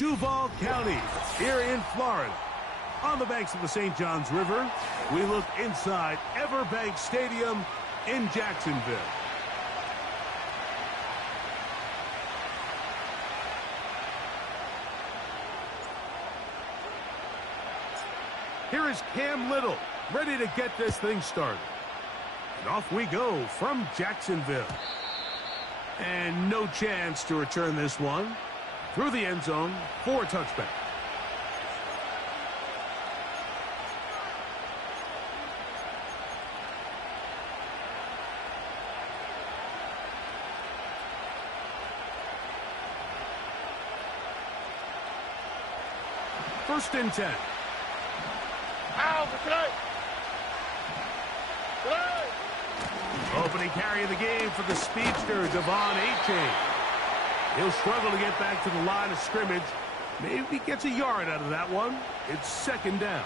Duval County, here in Florida. On the banks of the St. Johns River, we look inside Everbank Stadium in Jacksonville. Here is Cam Little, ready to get this thing started. And off we go from Jacksonville. And no chance to return this one. Through the end zone for a touchback. First and 10. Opening carry of the game for the speedster, Devon A-Chain. He'll struggle to get back to the line of scrimmage. Maybe he gets a yard out of that one. It's second down.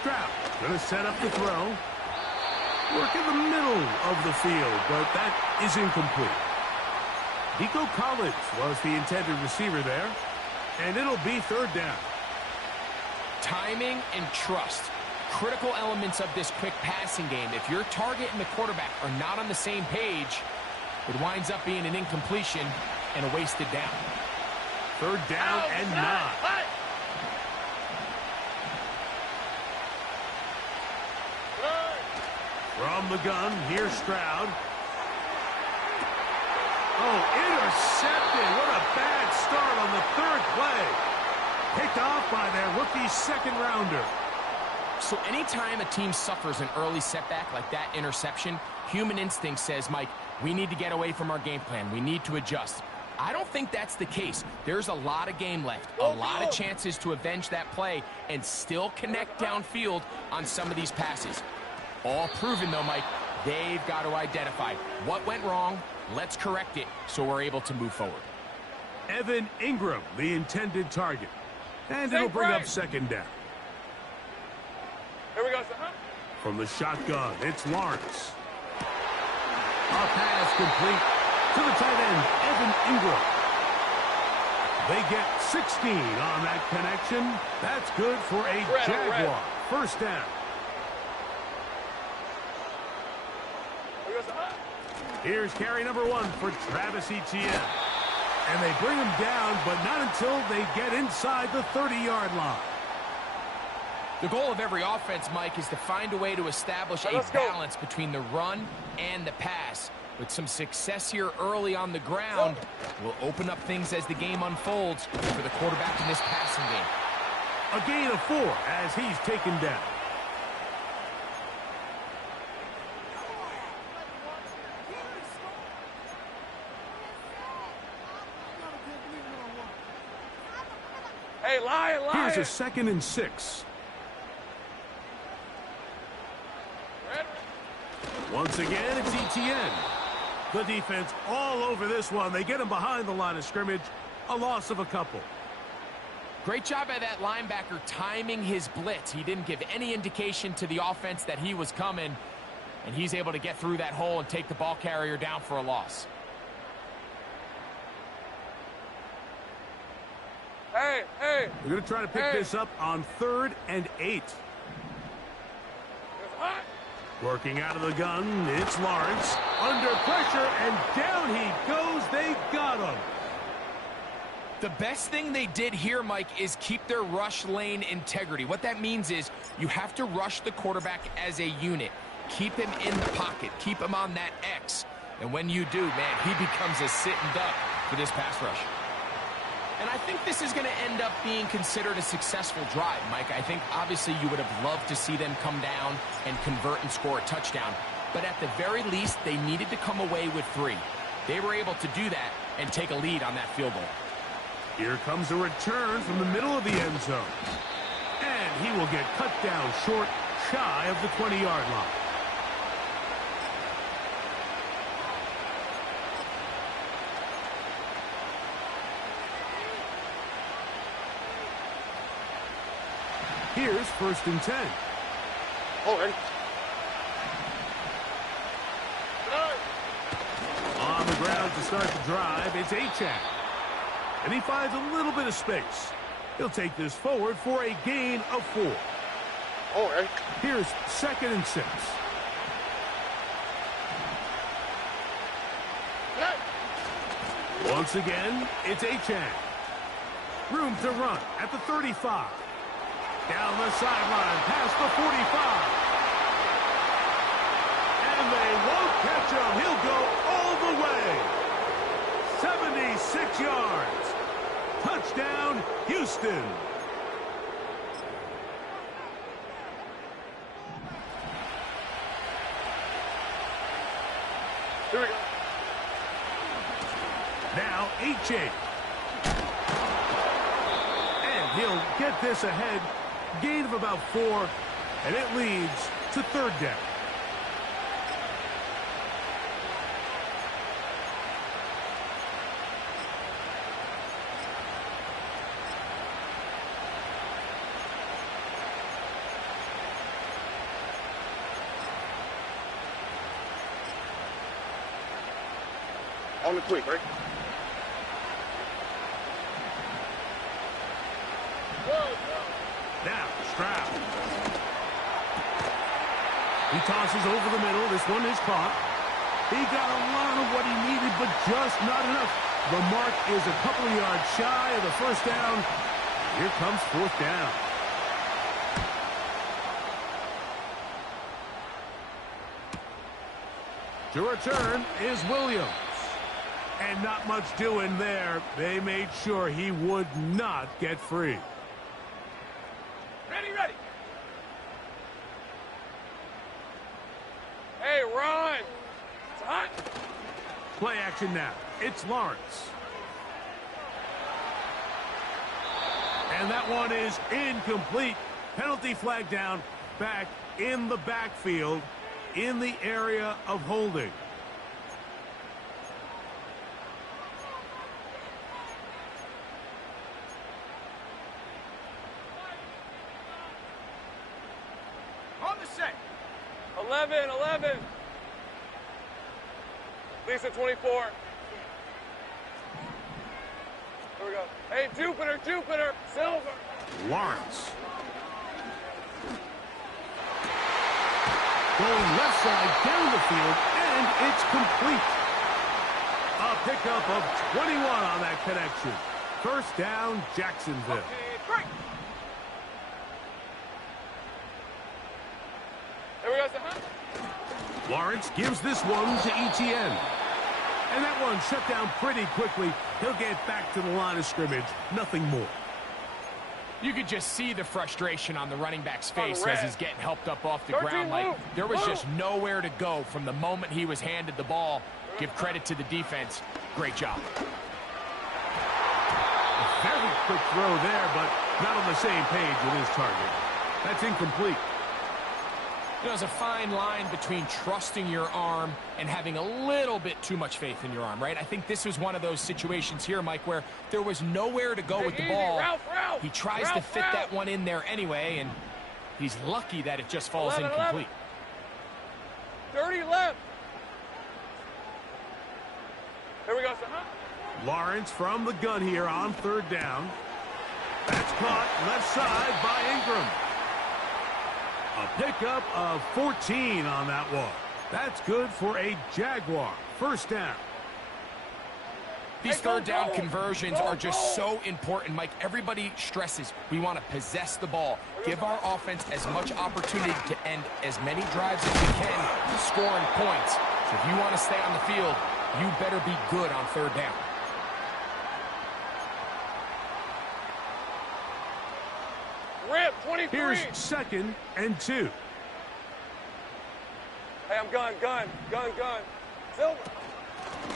Stroud going to set up the throw. Work in the middle of the field, but that is incomplete. Nico Collins was the intended receiver there, and it'll be third down. Timing and trust, critical elements of this quick passing game. If your target and the quarterback are not on the same page, it winds up being an incompletion and a wasted down. Third down and 9. From the gun, here's Stroud. Oh, intercepted. What a bad start on the third play. Picked off by their rookie second rounder. So anytime a team suffers an early setback like that interception, human instinct says, Mike, we need to get away from our game plan. We need to adjust. I don't think that's the case. There's a lot of game left, a lot of chances to avenge that play and still connect downfield on some of these passes. All proven, though, Mike. They've got to identify what went wrong. Let's correct it so we're able to move forward. Evan Ingram, the intended target. And it'll bring up second down. Here we go, sir. From the shotgun, it's Lawrence. A pass complete to the tight end, Evan Ingram. They get 16 on that connection. That's good for a Jaguar. First down. Here's carry number 1 for Travis Etienne. And they bring him down, but not until they get inside the 30-yard line. The goal of every offense, Mike, is to find a way to establish a balance between the run and the pass. With some success here early on the ground, will open up things as the game unfolds for the quarterback in this passing game. A gain of 4 as he's taken down. Hey, Lion. Here's a 2nd and 6. Once again, it's Etienne. The defense all over this one. They get him behind the line of scrimmage. A loss of a couple. Great job by that linebacker timing his blitz. He didn't give any indication to the offense that he was coming, and he's able to get through that hole and take the ball carrier down for a loss. Hey. They're going to try to pick this up on 3rd and 8. Working out of the gun, it's Lawrence. Under pressure, and down he goes. They got him. The best thing they did here, Mike, is keep their rush lane integrity. What that means is you have to rush the quarterback as a unit. Keep him in the pocket. Keep him on that X. And when you do, man, he becomes a sitting duck for this pass rush. And I think this is going to end up being considered a successful drive, Mike. I think, obviously, you would have loved to see them come down and convert and score a touchdown. But at the very least, they needed to come away with 3. They were able to do that and take a lead on that field goal. Here comes a return from the middle of the end zone. And he will get cut down short, shy of the 20-yard line. Here's 1st and 10. Oh, ready? On the ground to start the drive, it's Thnx. And he finds a little bit of space. He'll take this forward for a gain of 4. Oh, ready? Here's 2nd and 6. Once again, it's Thnx. Room to run at the 35. Down the sideline, past the 45. And they won't catch him. He'll go all the way. 76 yards. Touchdown, Houston. Here we go. Now, Thnx. And he'll get this ahead. Gain of about 4, and it leads to 3rd down. On the quick, right? Now, Stroud. He tosses over the middle. This one is caught. He got a lot of what he needed, but just not enough. The mark is a couple of yards shy of the 1st down. Here comes 4th down. To return is Williams. And not much doing there. They made sure he would not get free. Ready, ready. Hey, run. It's hot. Play action now. It's Lawrence. And that one is incomplete. Penalty flag down. Back in the backfield. In the area of holding. On the set. 11. Lisa, 24. Here we go. Hey, Jupiter. Silver. Lawrence. Going left side down the field, and it's complete. A pickup of 21 on that connection. 1st down, Jacksonville. Okay, break. Here we go, son. Lawrence gives this one to Etienne. And that one shut down pretty quickly. He'll get back to the line of scrimmage. Nothing more. You could just see the frustration on the running back's On face red. as he's getting helped up off the 13, ground. Like, move, there was move. just nowhere to go from the moment he was handed the ball. Give credit to the defense. Great job. Very quick throw there, but not on the same page with his target. That's incomplete. You know, there's a fine line between trusting your arm and having a little bit too much faith in your arm, right? I think this was one of those situations here, Mike, where there was nowhere to go with the ball. Ralph. He tries to fit that one in there anyway, and he's lucky that it just falls 11. incomplete. 30 left. Here we go, son. Lawrence from the gun here on 3rd down. That's caught left side by Ingram. A pickup of 14 on that one. That's good for a Jaguar. 1st down. These Hey, go, 3rd down go. conversions Go, are just go. so important, Mike. Everybody stresses we want to possess the ball, give our offense as much opportunity to end as many drives as we can, scoring points. So if you want to stay on the field, you better be good on 3rd down. Rip, 23. Here's 2nd and 2. Hey, I'm gun. Silver.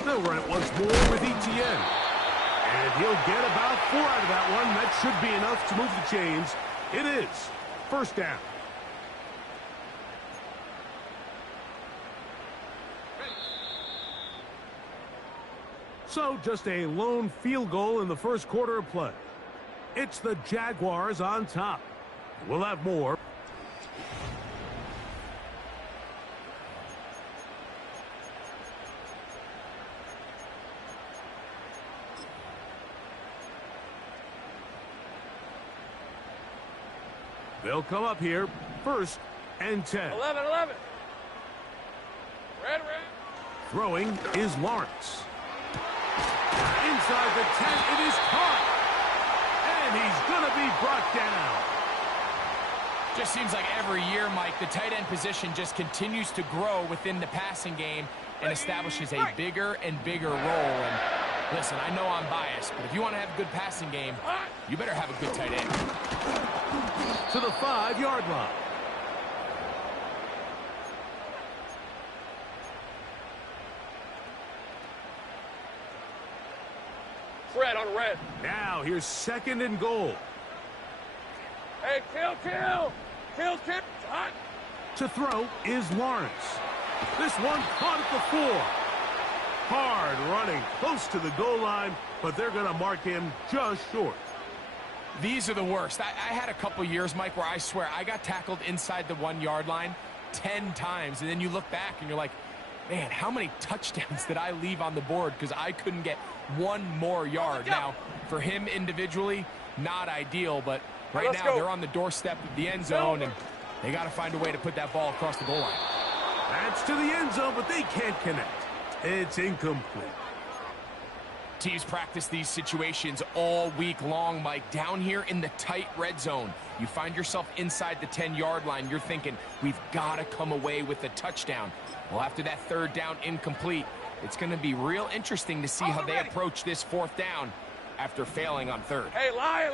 They'll run it once more with Etienne. And he'll get about 4 out of that one. That should be enough to move the chains. It is 1st down. So just a lone field goal in the 1st quarter of play. It's the Jaguars on top. We'll have more. They'll come up here, 1st and 10. 11, 11. Red. Throwing is Lawrence. Inside the 10, it is caught. And he's going to be brought down. Just seems like every year, Mike, the tight end position just continues to grow within the passing game and establishes a bigger and bigger role. And listen, I know I'm biased, but if you want to have a good passing game, you better have a good tight end. To the 5-yard line. Red on red. Now here's 2nd and goal. Hey, kill. Hot. To throw is Lawrence. This one caught at the 4. Hard running close to the goal line, but they're going to mark him just short. These are the worst. I had a couple years, Mike, where I swear I got tackled inside the 1-yard line 10 times, and then you look back and you're like, man, how many touchdowns did I leave on the board because I couldn't get one more yard? Now, for him individually, not ideal, but right now they're on the doorstep of the end zone, and they got to find a way to put that ball across the goal line. That's to the end zone, but they can't connect. It's incomplete. Teams practice these situations all week long, Mike. Down here in the tight red zone, you find yourself inside the 10-yard line. You're thinking, we've got to come away with a touchdown. Well, after that 3rd down incomplete, it's going to be real interesting to see how they approach this 4th down after failing on 3rd. Hey, lion.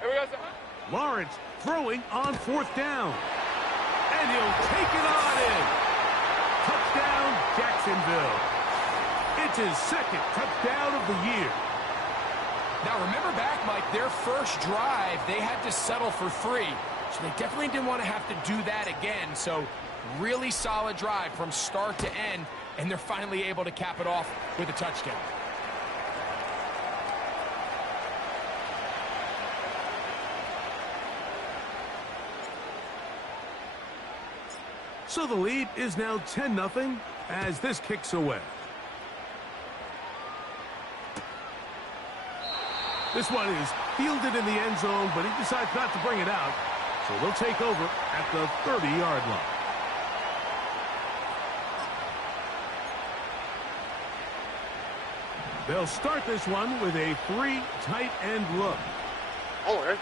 Here we go. Lawrence throwing on 4th down. And he'll take it on in. Touchdown, Jacksonville. It's his 2nd touchdown of the year. Now, remember back, Mike, their first drive, they had to settle for 3. So they definitely didn't want to have to do that again. So really solid drive from start to end, and they're finally able to cap it off with a touchdown. So the lead is now 10-0 as this kicks away. This one is fielded in the end zone, but he decides not to bring it out. So they'll take over at the 30-yard line. They'll start this one with a 3 tight end look. Oh,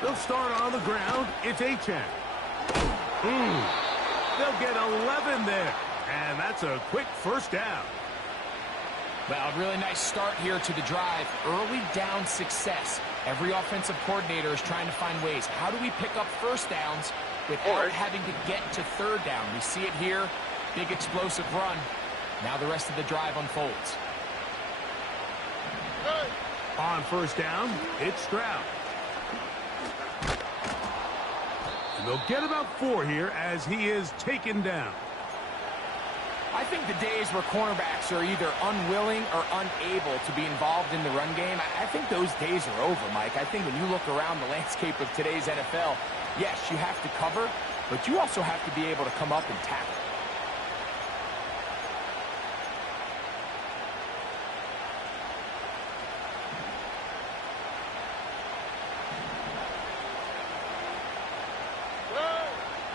They'll start on the ground. It's Thnx. They'll get 11 there. And that's a quick 1st down. Well, really nice start here to the drive. Early down success. Every offensive coordinator is trying to find ways. How do we pick up 1st downs without having to get to 3rd down? We see it here. Big explosive run. Now the rest of the drive unfolds. On 1st down, it's Stroud. And they'll get about 4 here as he is taken down. I think the days where cornerbacks are either unwilling or unable to be involved in the run game, I think those days are over, Mike. I think when you look around the landscape of today's NFL, yes, you have to cover, but you also have to be able to come up and tackle.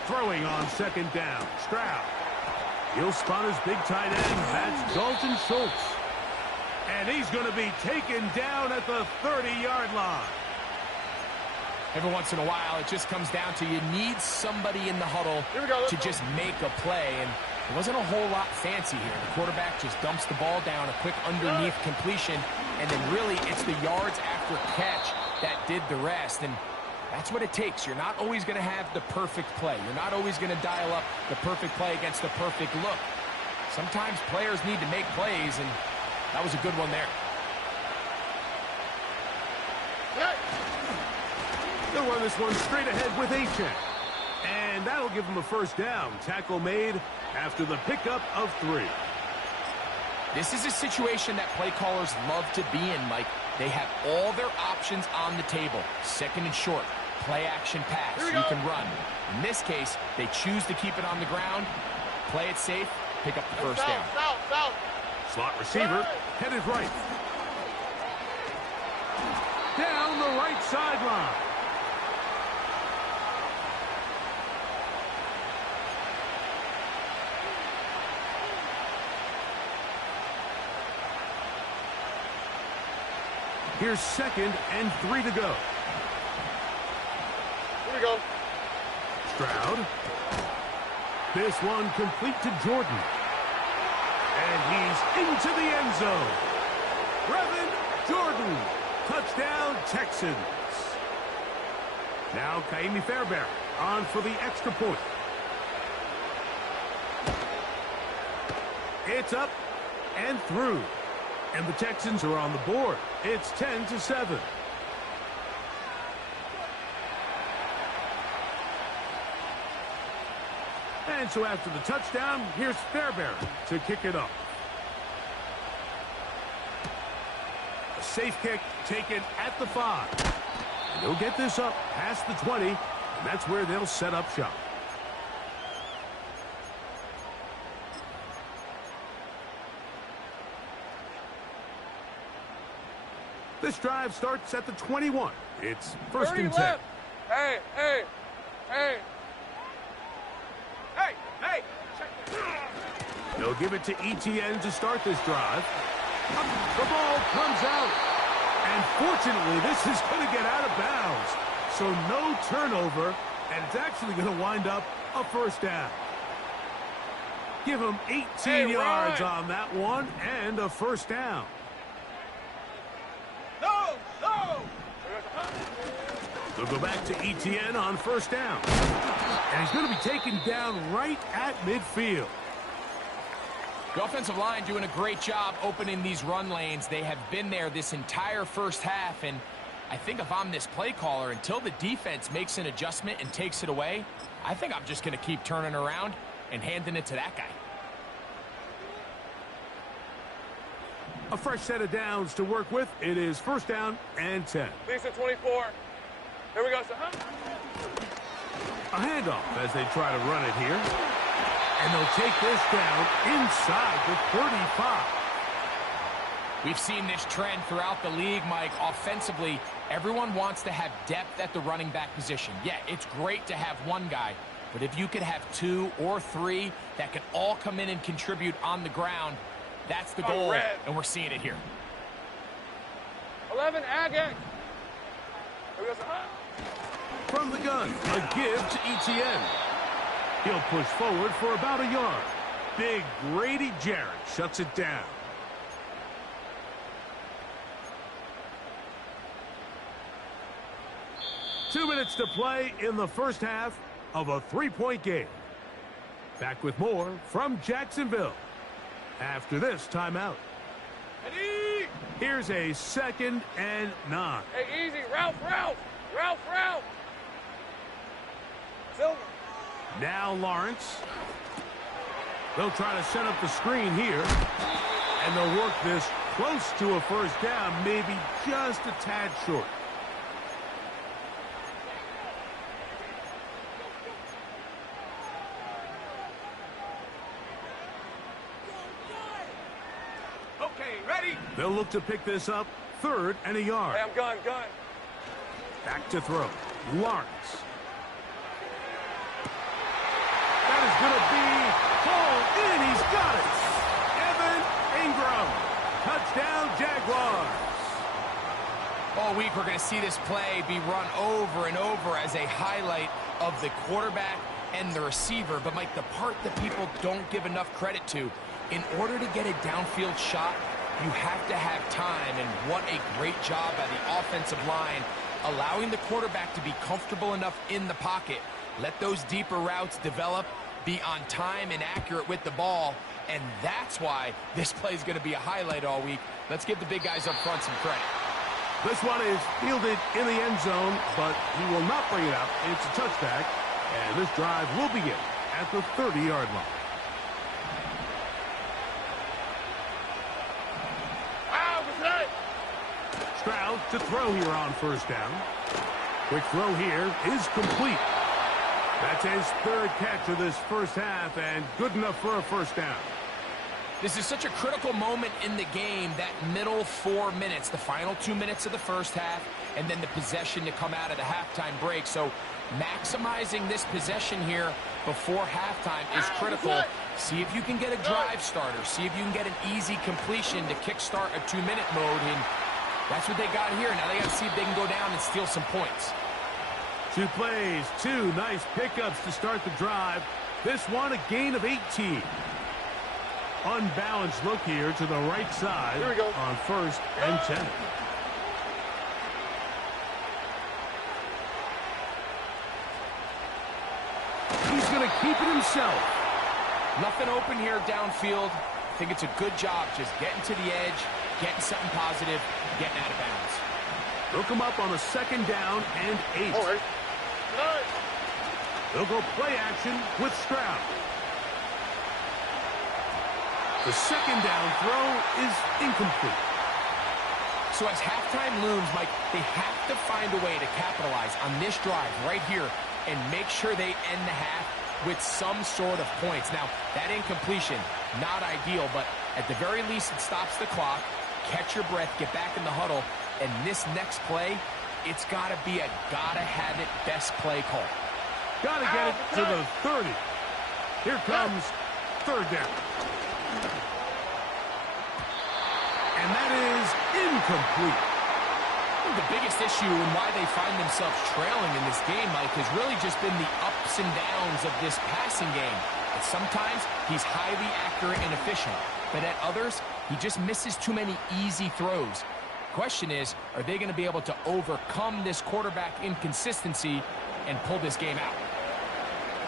Throwing on 2nd down, Stroud. He'll spot his big tight end. That's Dalton Schultz. And he's going to be taken down at the 30-yard line. Every once in a while, it just comes down to you need somebody in the huddle to just make a play. And it wasn't a whole lot fancy here. The quarterback just dumps the ball down, a quick underneath completion, and then really it's the yards after catch that did the rest. And that's what it takes. You're not always going to have the perfect play. You're not always going to dial up the perfect play against the perfect look. Sometimes players need to make plays, and that was a good one there. They'll run this one straight ahead with Thnx. And that'll give him a first down. Tackle made after the pickup of 3. This is a situation that play callers love to be in, Mike. They have all their options on the table. Second and short, play action pass, you can run. In this case, they choose to keep it on the ground, play it safe, pick up the first down. Slot receiver, headed right. Down the right sideline. Here's 2nd and 3 to go. Here we go. Stroud. This one complete to Jordan. And he's into the end zone. Brevin Jordan. Touchdown, Texans. Now Kaimi Fairbairn on for the extra point. It's up and through. And the Texans are on the board. It's 10-7. And so after the touchdown, here's Fairbairn to kick it off. A safe kick taken at the 5. And they'll get this up past the 20, and that's where they'll set up shop. This drive starts at the 21. It's 1st and 10. Left. Hey. They'll give it to ETN to start this drive. The ball comes out. And fortunately, this is going to get out of bounds. So no turnover, and it's actually going to wind up a first down. Give him 18 yards on that one and a first down. They'll go back to ETN on first down. And he's going to be taken down right at midfield. The offensive line doing a great job opening these run lanes. They have been there this entire first half, and I think if I'm this play caller, until the defense makes an adjustment and takes it away, I think I'm just going to keep turning around and handing it to that guy. A fresh set of downs to work with. It is 1st down and 10. Lisa 24. Here we go, sir. A handoff as they try to run it here. And they'll take this down inside the 35. We've seen this trend throughout the league, Mike. Offensively, everyone wants to have depth at the running back position. Yeah, it's great to have one guy, but if you could have 2 or 3 that can all come in and contribute on the ground, that's the goal, and we're seeing it here. 11, Agag. From the gun, a give to ETN. He'll push forward for about a yard. Big Grady Jarrett shuts it down. Two minutes to play in the first half of a 3-point game. Back with more from Jacksonville after this timeout. Here's a 2nd and 9. Hey, easy. Ralph. Silver. Now Lawrence. They'll try to set up the screen here. And they'll work this close to a first down, maybe just a tad short. Okay, ready. They'll look to pick this up 3rd and a yard. Hey, I'm gun. Back to throw. Lawrence. That is going to be hauled in. He's got it. Evan Ingram. Touchdown, Jaguars. All week, we're going to see this play be run over and over as a highlight of the quarterback and the receiver. But, Mike, the part that people don't give enough credit to, in order to get a downfield shot, you have to have time. And what a great job by the offensive line, allowing the quarterback to be comfortable enough in the pocket. Let those deeper routes develop, be on time and accurate with the ball, and that's why this play is going to be a highlight all week. Let's give the big guys up front some credit. This one is fielded in the end zone, but he will not bring it out. It's a touchback, And this drive will begin at the 30-yard line. Stroud to throw here on first down. Quick throw here is complete. That's his third catch of this first half, and good enough for a first down. This is such a critical moment in the game, that middle 4 minutes, the final 2 minutes of the first half, and then the possession to come out of the halftime break. So maximizing this possession here before halftime is critical. See if you can get a drive starter. See if you can get an easy completion to kickstart a 2-minute mode, and that's what they got here. Now they got to see if they can go down and steal some points. 2 plays, 2 nice pickups to start the drive. This one a gain of 18. Unbalanced look here to the right side. Here we go. On first and 10. He's going to keep it himself. Nothing open here downfield. I think it's a good job just getting to the edge, getting something positive, getting out of bounds. They'll come up on a second down and 8. All right. They'll go play action with Stroud. The second down throw is incomplete. So as halftime looms, Mike, they have to find a way to capitalize on this drive right here and make sure they end the half with some sort of points. Now, that incompletion, not ideal, but at the very least it stops the clock. Catch your breath, get back in the huddle, and this next play, it's got to be a gotta-have-it best play call. Got to get it to the 30. Here comes third down. And that is incomplete. I think the biggest issue and why they find themselves trailing in this game, Mike, has really just been the ups and downs of this passing game. And sometimes he's highly accurate and efficient, but at others, he just misses too many easy throws. Question is, are they going to be able to overcome this quarterback inconsistency and pull this game out?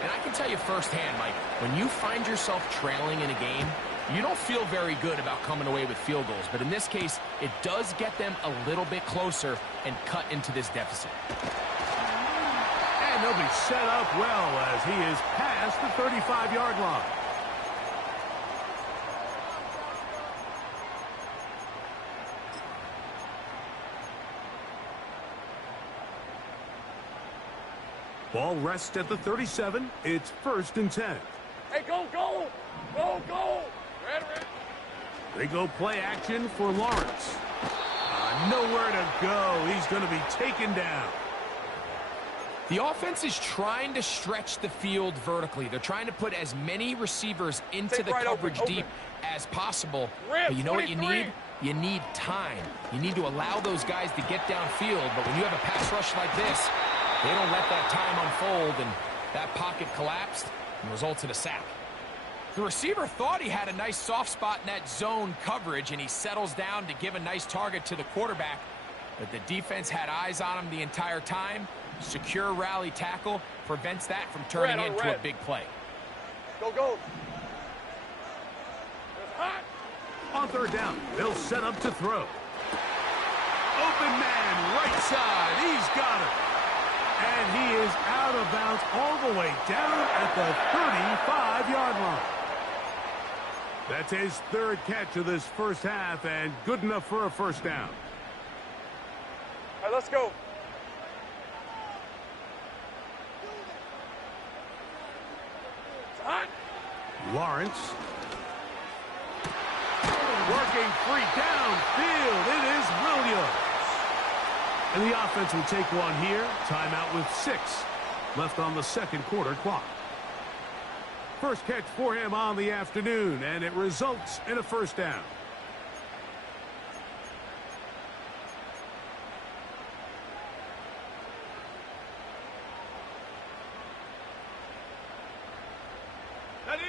And I can tell you firsthand, Mike, when you find yourself trailing in a game, you don't feel very good about coming away with field goals. But in this case, it does get them a little bit closer and cut into this deficit. And they'll be set up well as he is past the 35-yard line. Ball rests at the 37. It's first and 10. Hey, go, go! Go, go! Red. They go play action for Lawrence. Nowhere to go. He's going to be taken down. The offense is trying to stretch the field vertically. They're trying to put as many receivers into the coverage deep as possible. But you know what you need? You need time. You need to allow those guys to get downfield. But when you have a pass rush like this, they don't let that time unfold, and that pocket collapsed and results in a sack. The receiver thought he had a nice soft spot in that zone coverage, and he settles down to give a nice target to the quarterback. But the defense had eyes on him the entire time. Secure rally tackle prevents that from turning into a big play. Go, go. It's hot. On third down, they'll set up to throw. Open man, right side. He's got it. And he is out of bounds all the way down at the 35-yard line. That's his third catch of this first half, and good enough for a first down. All right, let's go. It's hot. Lawrence. Working free downfield. It is Williams. And the offense will take one here. Timeout with 6 left on the second quarter clock. First catch for him on the afternoon, and it results in a first down. Ready?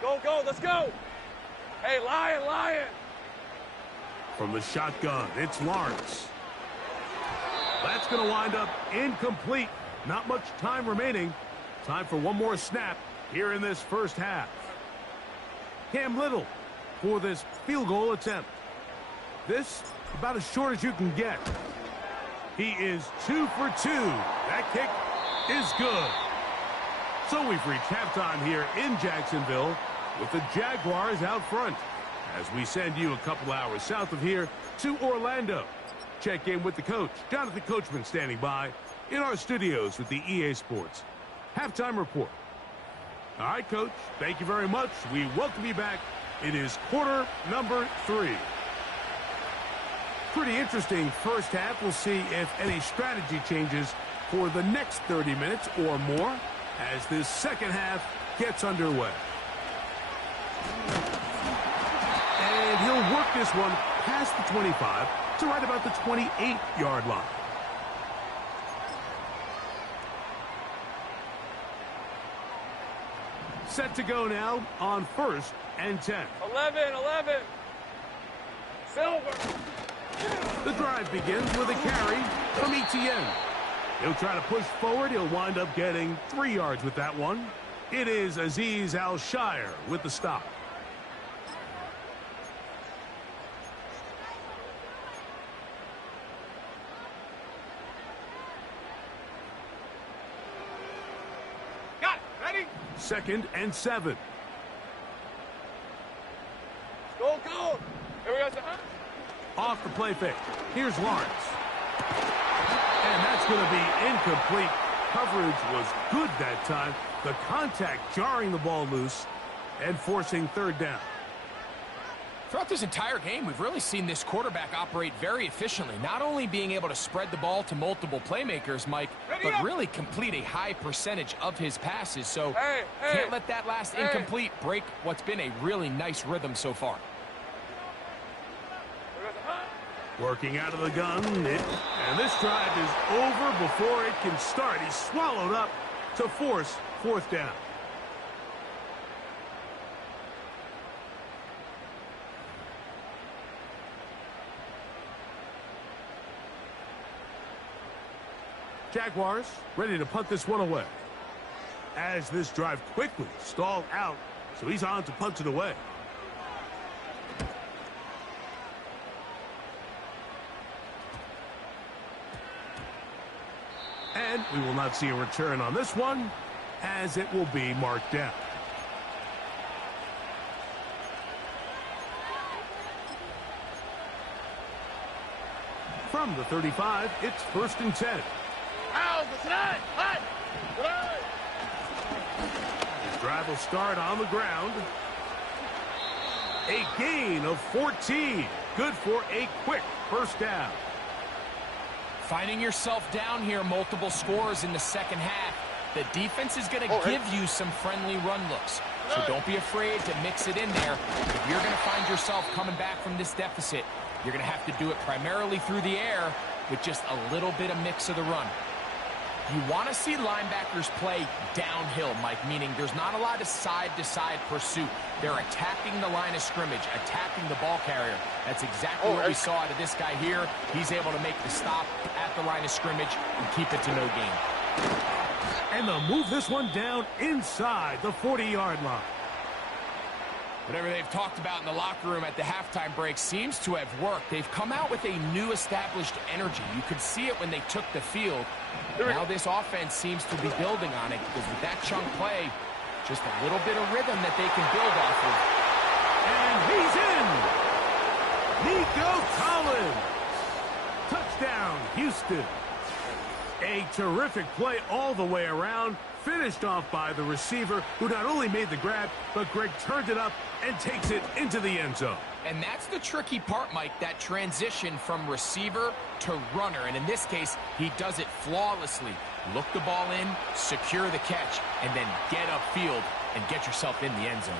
Go, go, let's go. Hey, Lion, Lion. From the shotgun, it's Lawrence. That's going to wind up incomplete. Not much time remaining. Time for one more snap here in this first half. Cam Little for this field goal attempt. This about as short as you can get. He is 2 for 2. That kick is good. So we've reached halftime here in Jacksonville with the Jaguars out front as we send you a couple hours south of here to Orlando. Check in with the coach, Jonathan Coachman, standing by in our studios with the EA Sports Halftime Report. All right, Coach, thank you very much. We welcome you back. It is quarter number 3. Pretty interesting first half. We'll see if any strategy changes for the next 30 minutes or more as this second half gets underway. And he'll work this one past the 25 to right about the 28-yard line. Set to go now on 1st and 10. 11. Silver. The drive begins with a carry from Etienne. He'll try to push forward. He'll wind up getting 3 yards with that one. It is Azeez Al-Shire with the stop. Got it. Ready? 2nd and 7. Go. Here we go, sir. Off the play fake. Here's Lawrence. And that's going to be incomplete. Coverage was good that time. The contact jarring the ball loose and forcing 3rd down. Throughout this entire game, we've really seen this quarterback operate very efficiently, not only being able to spread the ball to multiple playmakers, Mike, but really complete a high percentage of his passes. So can't let that last incomplete break what's been a really nice rhythm so far. Working out of the gun, and this drive is over before it can start. He's swallowed up to force 4th down. Jaguars ready to punt this one away. As this drive quickly stalled out, so he's on to punt it away. And we will not see a return on this one, as it will be marked down. From the 35, it's 1st and 10. The drive will start on the ground. A gain of 14. Good for a quick 1st down. Finding yourself down here, multiple scores in the second half. The defense is going to give you some friendly run looks. So don't be afraid to mix it in there. If you're going to find yourself coming back from this deficit, you're going to have to do it primarily through the air with just a little bit of mix of the run. You want to see linebackers play downhill, Mike, meaning there's not a lot of side-to-side pursuit. They're attacking the line of scrimmage, attacking the ball carrier. That's exactly what we saw out of this guy here. He's able to make the stop at the line of scrimmage and keep it to no gain. And they'll move this one down inside the 40-yard line. Whatever they've talked about in the locker room at the halftime break seems to have worked. They've come out with a new established energy. You could see it when they took the field. Now this offense seems to be building on it because with that chunk play, just a little bit of rhythm that they can build off of. And he's in! Nico Collins! Touchdown, Houston! A terrific play all the way around, finished off by the receiver, who not only made the grab, but Greg turned it up and takes it into the end zone. And that's the tricky part, Mike, that transition from receiver to runner. And in this case, he does it flawlessly. Look the ball in, secure the catch, and then get upfield and get yourself in the end zone.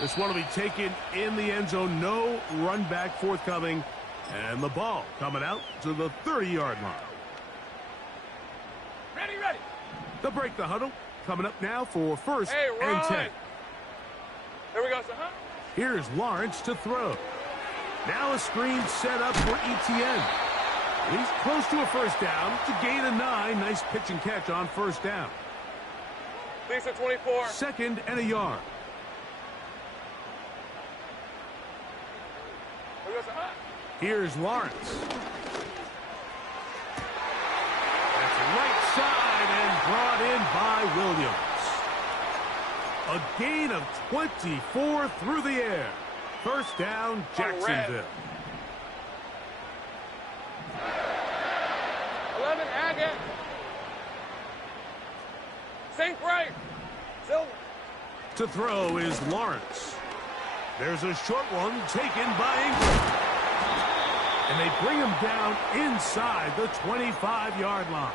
This one will be taken in the end zone. No run back forthcoming. And the ball coming out to the 30-yard line. Ready. They'll break the huddle. Coming up now for 1st and 10. Here we go, sir. Here's Lawrence to throw. Now a screen set up for Etienne. He's close to a 1st down to gain a 9. Nice pitch and catch on 1st down. Lisa 24. 2nd and a yard. Here we go, sir. Here's Lawrence. That's right side and brought in by Williams. A gain of 24 through the air. First down, Jacksonville. 11, Agate. Sink right. Silver. To throw is Lawrence. There's a short one taken by Ingram. And they bring him down inside the 25-yard line.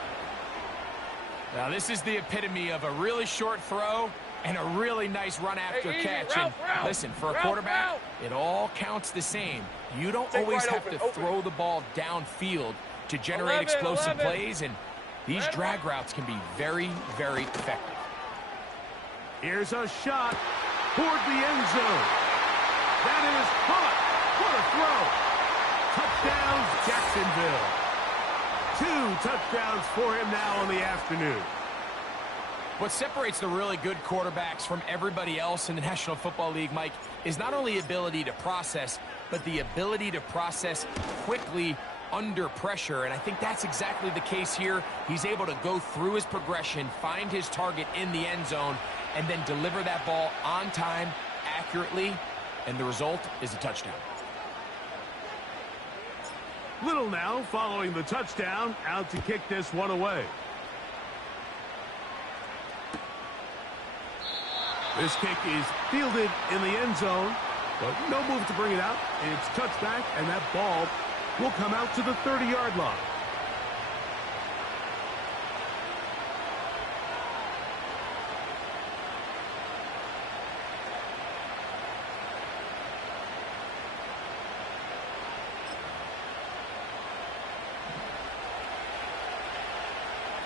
Now, this is the epitome of a really short throw and a really nice run after catch. Route. Listen, for a quarterback, it all counts the same. You don't always have to throw the ball downfield to generate explosive plays, and these drag routes can be very, very effective. Here's a shot toward the end zone. That is caught. What a throw. Touchdowns, Jacksonville. 2 touchdowns for him now on the afternoon. What separates the really good quarterbacks from everybody else in the National Football League, Mike, is not only ability to process, but the ability to process quickly under pressure. And I think that's exactly the case here. He's able to go through his progression, find his target in the end zone, and then deliver that ball on time, accurately, and the result is a touchdown. Little now following the touchdown, out to kick this one away. This kick is fielded in the end zone, but no move to bring it out. It's touchback, and that ball will come out to the 30-yard line.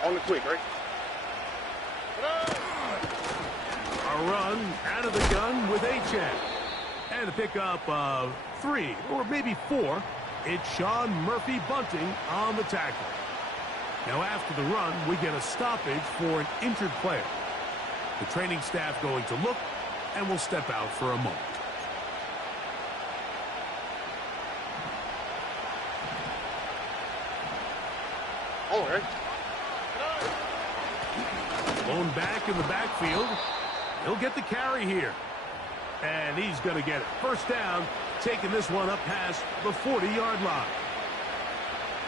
On the quick, right? A run out of the gun with H.N. And a pickup of 3 or maybe 4. It's Sean Murphy Bunting on the tackle. Now after the run, we get a stoppage for an injured player. The training staff going to look and will step out for a moment. All right. Blown back in the backfield. He'll get the carry here. And he's going to get it. First down, taking this one up past the 40-yard line.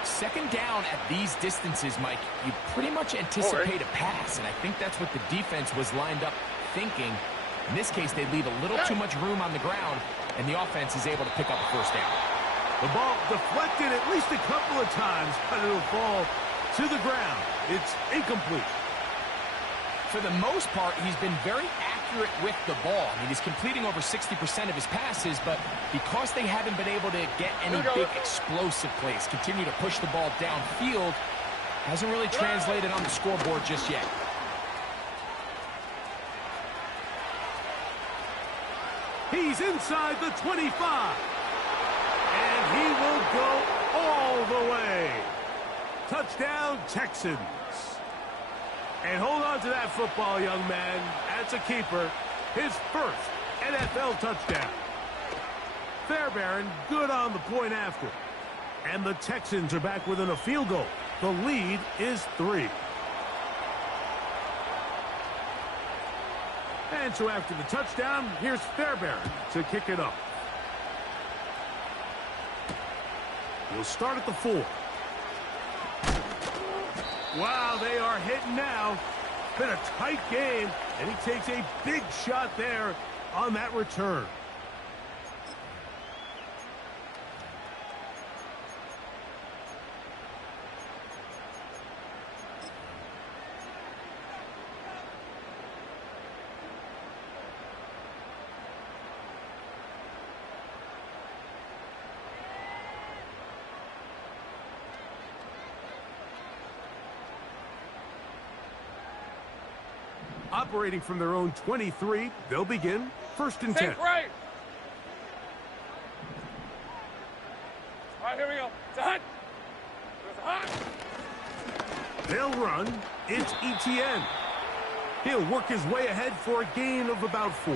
Second down at these distances, Mike, you pretty much anticipate a pass, and I think that's what the defense was lined up thinking. In this case, they leave a little too much room on the ground, and the offense is able to pick up a first down. The ball deflected at least a couple of times, but it'll fall to the ground. It's incomplete. For the most part, he's been very accurate with the ball. I mean, he's completing over 60% of his passes, but because they haven't been able to get any big explosive plays, continue to push the ball downfield, hasn't really translated on the scoreboard just yet. He's inside the 25. And he will go all the way. Touchdown, Texans. And hold on to that football, young man. That's a keeper. His first NFL touchdown. Fairbairn good on the point after. And the Texans are back within a field goal. The lead is 3. And so after the touchdown, here's Fairbairn to kick it up. We'll start at the 4. Wow, they are hitting now. Been a tight game, and he takes a big shot there on that return. Operating from their own 23, they'll begin first and 10. Think right. All right, here we go. It's a hunt. It's a hunt. They'll run. It's ETN. He'll work his way ahead for a gain of about 4.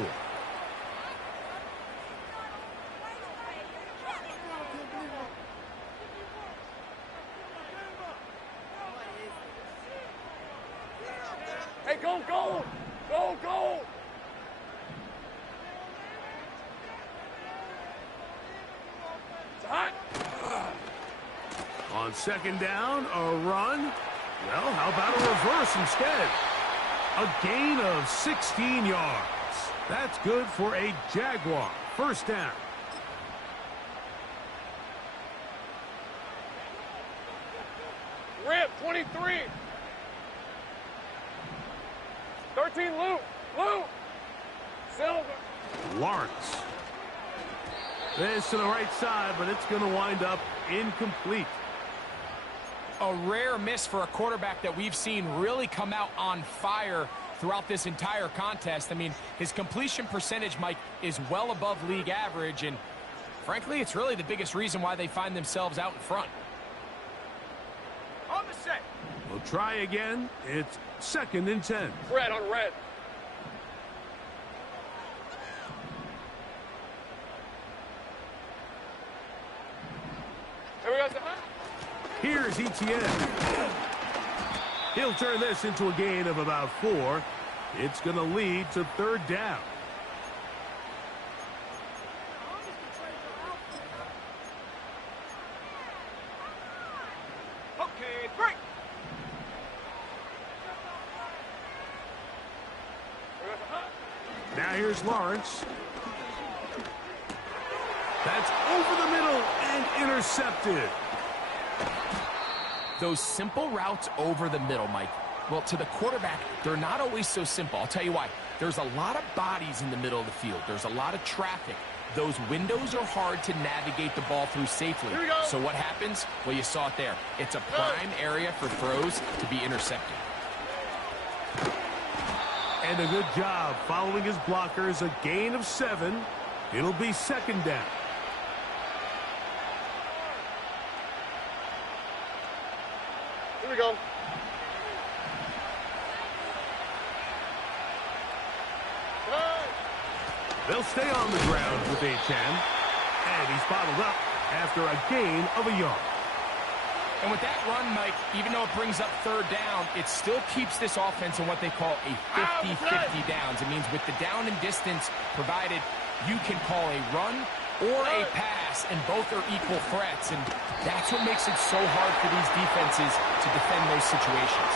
Go, go! Go, go! It's hot! On second down, a run. Well, how about a reverse instead? A gain of 16 yards. That's good for a Jaguar. First down. Rip, 23. 13, Lou. Lou. Silver. Lawrence. This to the right side, but it's going to wind up incomplete. A rare miss for a quarterback that we've seen really come out on fire throughout this entire contest. I mean, his completion percentage, Mike, is well above league average, and frankly, it's really the biggest reason why they find themselves out in front. On the set. We'll try again. It's second and 10. Red on red. Here we go. Here's ETN. He'll turn this into a gain of about 4. It's going to lead to third down. Okay, break. Now here's Lawrence. That's over the middle and intercepted. Those simple routes over the middle, Mike, well, to the quarterback, they're not always so simple. I'll tell you why. There's a lot of bodies in the middle of the field. There's a lot of traffic. Those windows are hard to navigate the ball through safely. Here we go. So what happens? Well, you saw it there. It's a prime area for throws to be intercepted. And a good job following his blockers. A gain of 7. It'll be second down. Here we go. They'll stay on the ground with Thnx. And he's bottled up after a gain of a yard. And with that run, Mike, even though it brings up third down, it still keeps this offense in what they call a 50-50 downs. It means with the down and distance provided, you can call a run or a pass, and both are equal threats. And that's what makes it so hard for these defenses to defend those situations.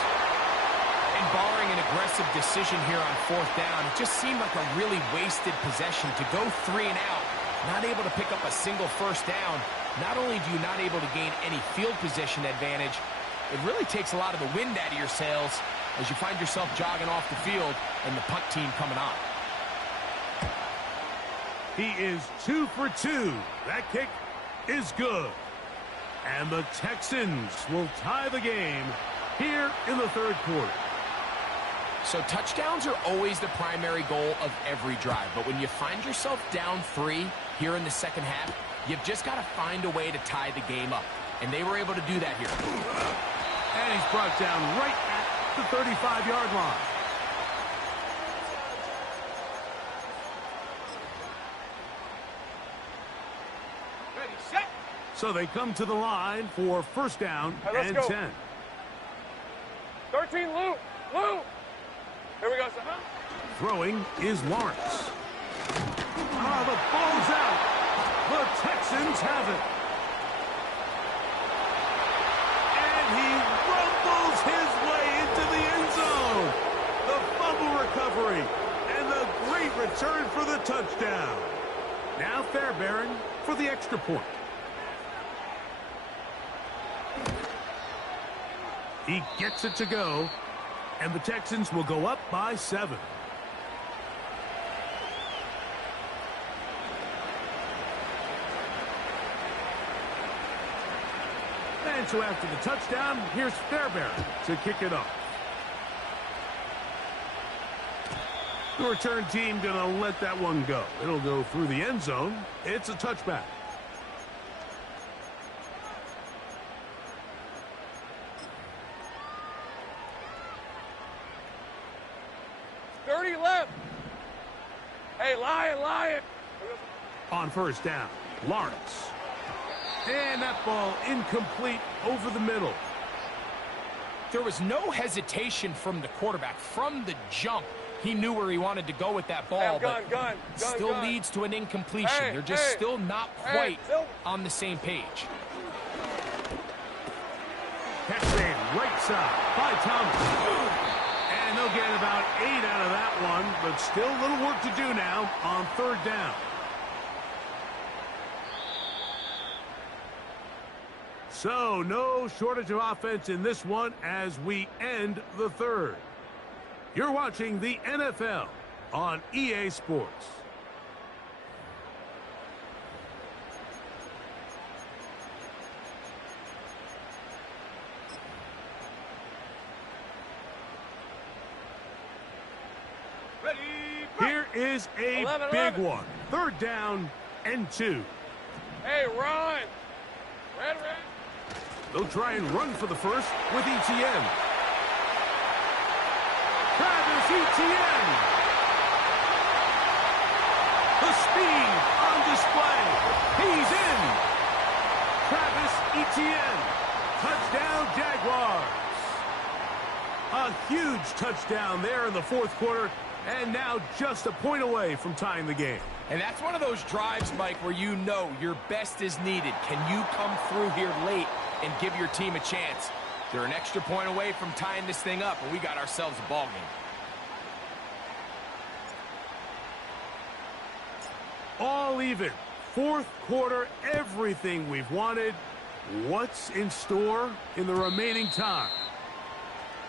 And barring an aggressive decision here on fourth down, it just seemed like a really wasted possession to go 3 and out, not able to pick up a single first down. Not only do you not able to gain any field position advantage, it really takes a lot of the wind out of your sails as you find yourself jogging off the field and the punt team coming on. He is 2 for 2. That kick is good. And the Texans will tie the game here in the third quarter. So touchdowns are always the primary goal of every drive. But when you find yourself down 3 here in the second half, you've just got to find a way to tie the game up. And they were able to do that here. And he's brought down right at the 35-yard line. Ready, set. So they come to the line for first down and 10. 13, Lou. Lou. Here we go, son. Throwing is Lawrence. The ball's out. The Texans have it. And he rumbles his way into the end zone. The fumble recovery and the great return for the touchdown. Now Fairbairn for the extra point. He gets it to go, and the Texans will go up by 7. And so after the touchdown, here's Fairbairn to kick it off. The return team going to let that one go. It'll go through the end zone. It's a touchback. Left. Hey, Lion. On first down, Lawrence. And that ball incomplete over the middle. there was no hesitation from the quarterback. From the jump, he knew where he wanted to go with that ball, but still leads to an incompletion. They're just still not quite on the same page. Catch made right side by Thomas. And they'll get about 8 out of that one, but still a little work to do now on 3rd down. So, no shortage of offense in this one as we end the 3rd. You're watching the NFL on EA Sports. Here is a big one. 3rd down and 2. Hey, run! Red. They'll try and run for the first with Etienne. Travis Etienne. The speed on display. He's in. Travis Etienne. Touchdown, Jaguars. A huge touchdown there in the 4th quarter. And now just a point away from tying the game. And that's one of those drives, Mike, where you know your best is needed. Can you come through here late and give your team a chance? They're an extra point away from tying this thing up, and we got ourselves a ball game. All even. 4th quarter, everything we've wanted. What's in store in the remaining time?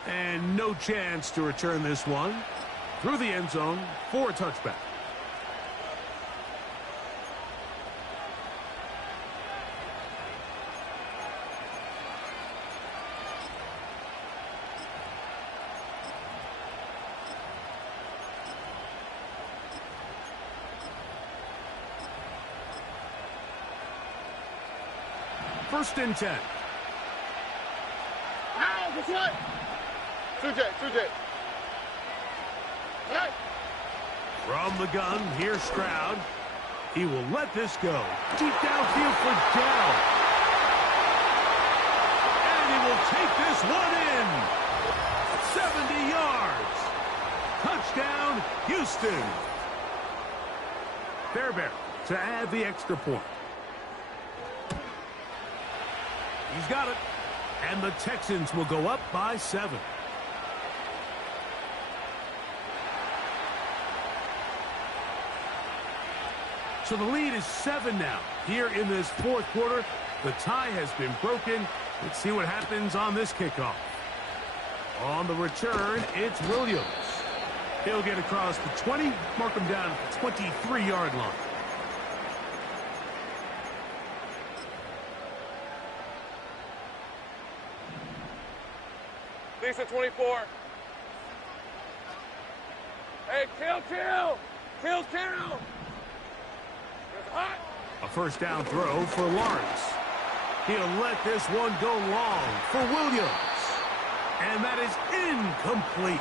And no chance to return this one through the end zone for a touchback. First and 10. Now, this way. 2J. Hey. From the gun, here's Stroud. He will let this go. Deep downfield for Dell. And he will take this one in. 70 yards. Touchdown, Houston. Fairbairn to add the extra point. He's got it. And the Texans will go up by 7. So the lead is 7 now. Here in this 4th quarter, the tie has been broken. Let's see what happens on this kickoff. On the return, it's Williams. He'll get across the 20, mark him down at the 23-yard line. Lisa 24. Hey, kill. Hot. A first down throw for Lawrence. He'll let this one go long for Williams. And that is incomplete.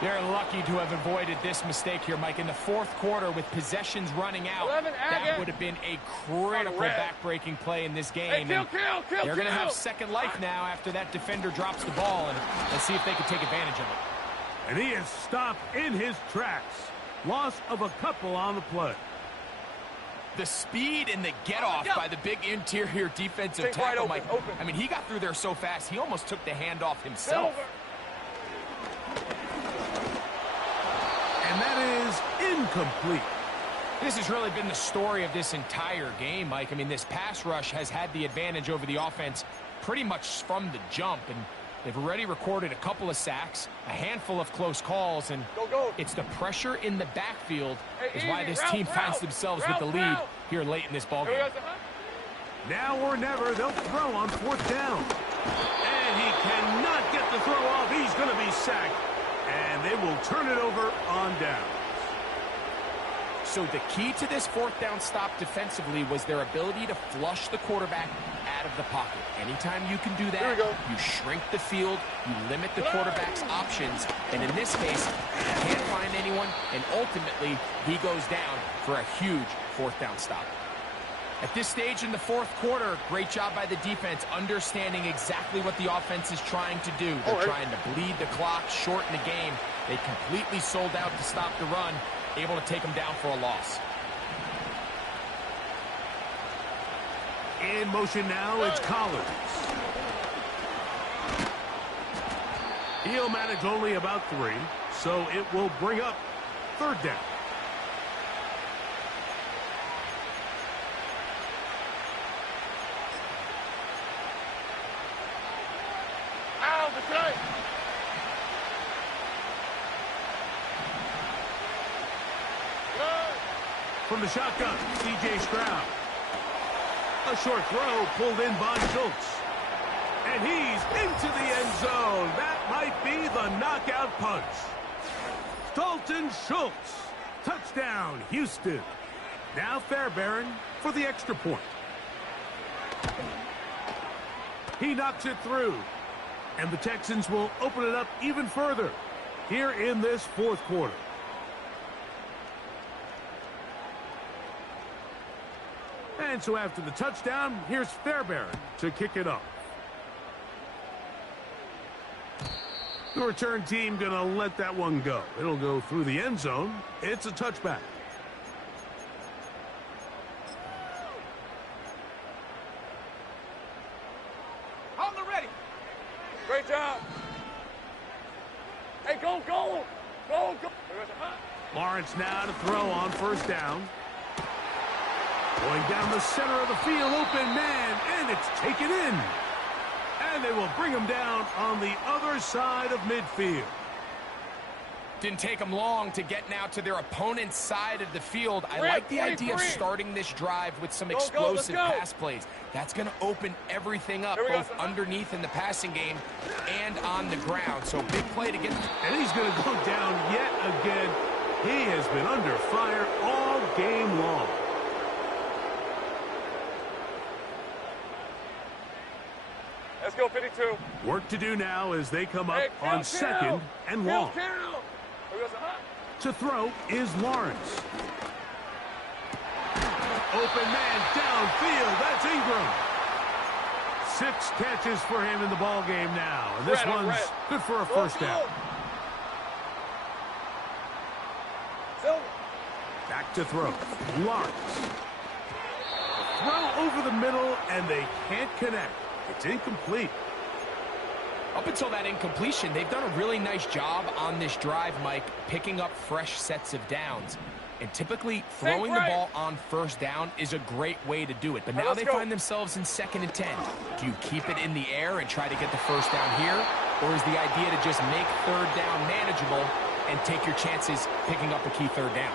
They're lucky to have avoided this mistake here, Mike. In the 4th quarter, with possessions running out, that would have been a critical back-breaking play in this game. Hey, kill. They're going to have second life now after that defender drops the ball, and let's see if they can take advantage of it. And he is stopped in his tracks. Loss of a couple on the play. The speed and the get-off by the big interior defensive tackle, Mike. I mean, he got through there so fast, he almost took the handoff himself. And that is incomplete. This has really been the story of this entire game, Mike. I mean, this pass rush has had the advantage over the offense pretty much from the jump, and they've already recorded a couple of sacks, a handful of close calls, and it's the pressure in the backfield is why this team finds themselves with the lead here late in this ballgame. Now or never, they'll throw on 4th down. And he cannot get the throw off. He's going to be sacked. And they will turn it over on downs. So the key to this 4th down stop defensively was their ability to flush the quarterback out of the pocket. Anytime you can do that, you shrink the field, you limit the quarterback's options, and in this case, he can't find anyone, and ultimately, he goes down for a huge 4th down stop. At this stage in the fourth quarter, great job by the defense, understanding exactly what the offense is trying to do. They're trying to bleed the clock, shorten the game. They completely sold out to stop the run, able to take them down for a loss. In motion now, it's Collins. He'll manage only about 3, so it will bring up third down. From the shotgun, C.J. Stroud. A short throw pulled in by Schultz. And he's into the end zone. That might be the knockout punch. Dalton Schultz. Touchdown, Houston. Now Fairbairn for the extra point. He knocks it through. And the Texans will open it up even further here in this fourth quarter. And so after the touchdown, here's Fairbairn to kick it off. The return team going to let that one go. It'll go through the end zone. It's a touchback. On the ready. Great job. Hey, go, go. Go, go. Lawrence now to throw on first down. Going down the center of the field, open man, and it's taken in. And they will bring him down on the other side of midfield. Didn't take them long to get now to their opponent's side of the field. I like the idea of starting this drive with some explosive pass plays. That's going to open everything up, both underneath in the passing game and on the ground. So big play to get. And he's going to go down yet again. He has been under fire all game long. Let's go, 52. Work to do now as they come up on second and long. To throw is Lawrence. Open man downfield. That's Ingram. 6 catches for him in the ball game now. And this one's good for a first down. Back to throw. Lawrence. Throw over the middle, and they can't connect. It's incomplete. Up until that incompletion, they've done a really nice job on this drive, Mike, picking up fresh sets of downs. And typically, throwing the ball on first down is a great way to do it. But now they find themselves in 2nd and 10. Do you keep it in the air and try to get the first down here? Or is the idea to just make third down manageable and take your chances picking up a key third down?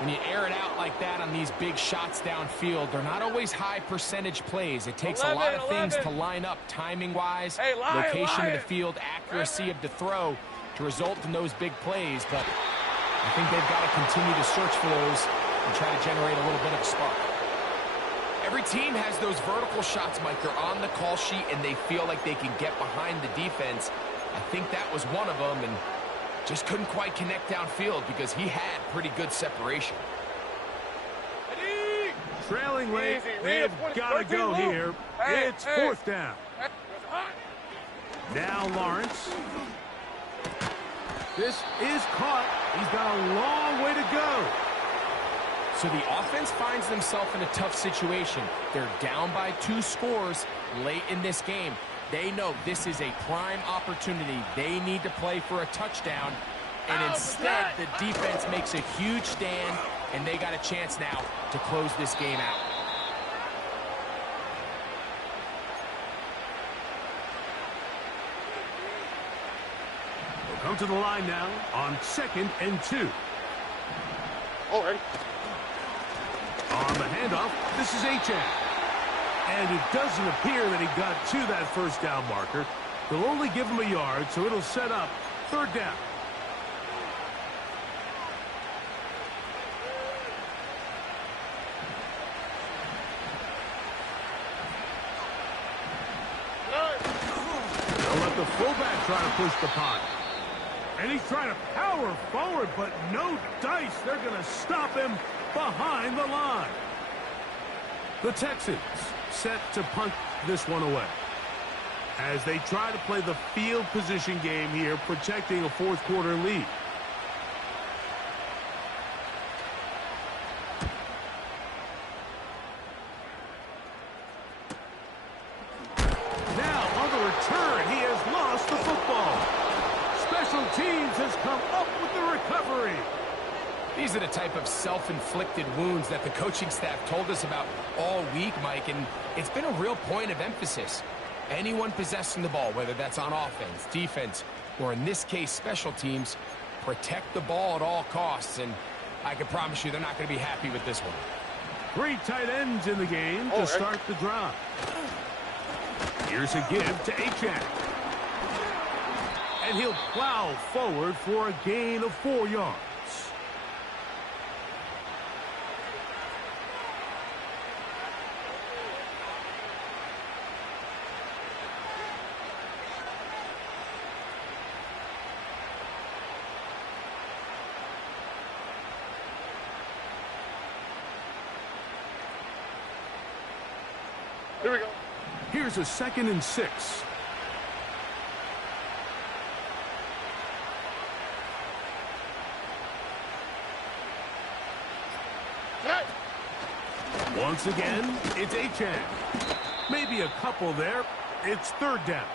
When you air it out like that on these big shots downfield, they're not always high percentage plays. It takes a lot of things to line up timing-wise, location of the field, accuracy of the throw to result in those big plays. But I think they've got to continue to search for those and try to generate a little bit of a spark. Every team has those vertical shots, Mike. They're on the call sheet, and they feel like they can get behind the defense. I think that was one of them, and just couldn't quite connect downfield because he had pretty good separation. Trailing late, they've got to go here. It's fourth down. Now Lawrence. This is caught. He's got a long way to go. So the offense finds themselves in a tough situation. They're down by 2 scores late in this game. They know this is a prime opportunity. They need to play for a touchdown. And instead, the defense makes a huge stand, and they got a chance now to close this game out. They'll come to the line now on 2nd and 2. All right. On the handoff, this is H.A. And it doesn't appear that he got to that first down marker. They'll only give him a yard, so it'll set up third down. They'll let the fullback try to push the punt. And he's trying to power forward, but no dice. They're going to stop him behind the line. The Texans set to punt this one away as they try to play the field position game here, protecting a fourth quarter lead. Now on the return, he has lost the football. Special teams has come up with the recovery. These are the type of self-inflicted wounds that the coaching staff told us about all week, Mike, and it's been a real point of emphasis. Anyone possessing the ball, whether that's on offense, defense, or in this case, special teams, protect the ball at all costs, and I can promise you they're not going to be happy with this one. 3 tight ends in the game to start the drive. Here's a give to Thnx. And he'll plow forward for a gain of 4 yards. Here we go. Here's a 2nd and 6. Once again, it's Thnx. Maybe a couple there. It's 3rd down.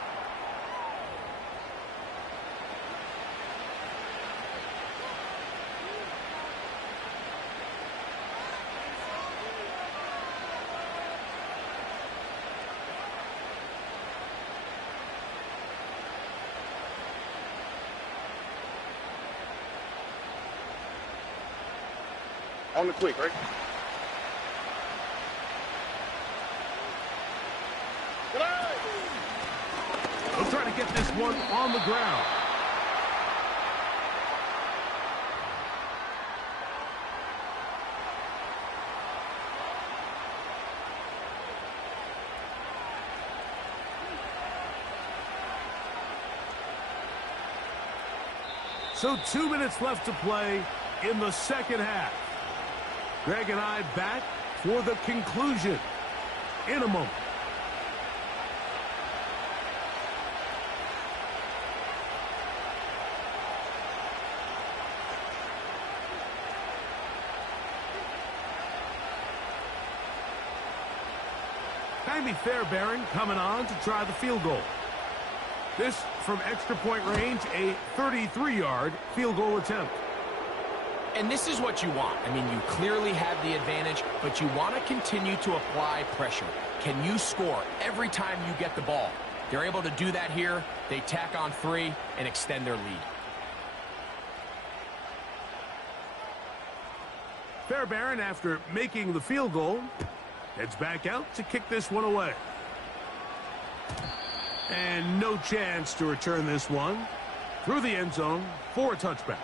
On the quick, right? They'll try to get this one on the ground. So 2 minutes left to play in the second half. Greg and I back for the conclusion in a moment. Jamie Fairbairn coming on to try the field goal. This from extra point range, a 33-yard field goal attempt. And this is what you want. I mean, you clearly have the advantage, but you want to continue to apply pressure. Can you score every time you get the ball? They're able to do that here. They tack on 3 and extend their lead. Fairbairn, after making the field goal, heads back out to kick this one away. And no chance to return this one through the end zone for a touchback.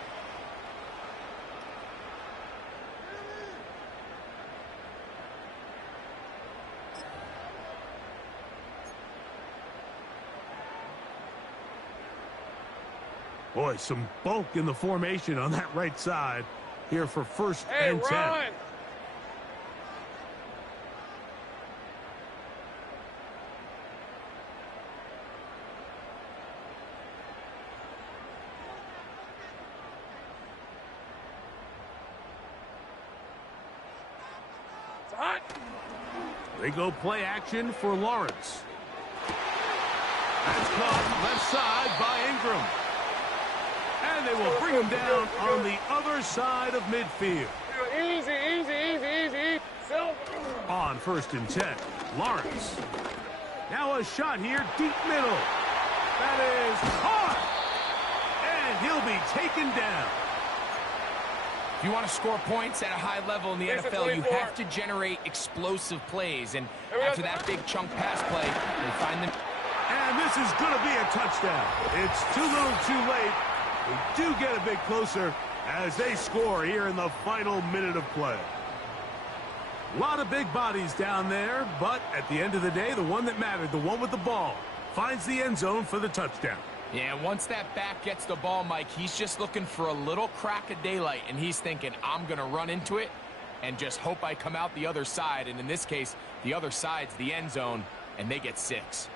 Boy, some bulk in the formation on that right side here for 1st and 10. Run. It's hot. They go play action for Lawrence. That's caught left side by Ingram. And they will bring him down on the other side of midfield. Easy, easy, easy, easy. Silver. On 1st and 10, Lawrence. Now a shot here, deep middle. That is caught. And he'll be taken down. If you want to score points at a high level in the NFL, you have to generate explosive plays. And after that big chunk pass play, they find them. And this is going to be a touchdown. It's too little too late. They do get a bit closer as they score here in the final minute of play. A lot of big bodies down there, but at the end of the day, the one that mattered, the one with the ball, finds the end zone for the touchdown. Yeah, once that back gets the ball, Mike, he's just looking for a little crack of daylight, and he's thinking, I'm going to run into it and just hope I come out the other side. And in this case, The other side's the end zone, and they get 6.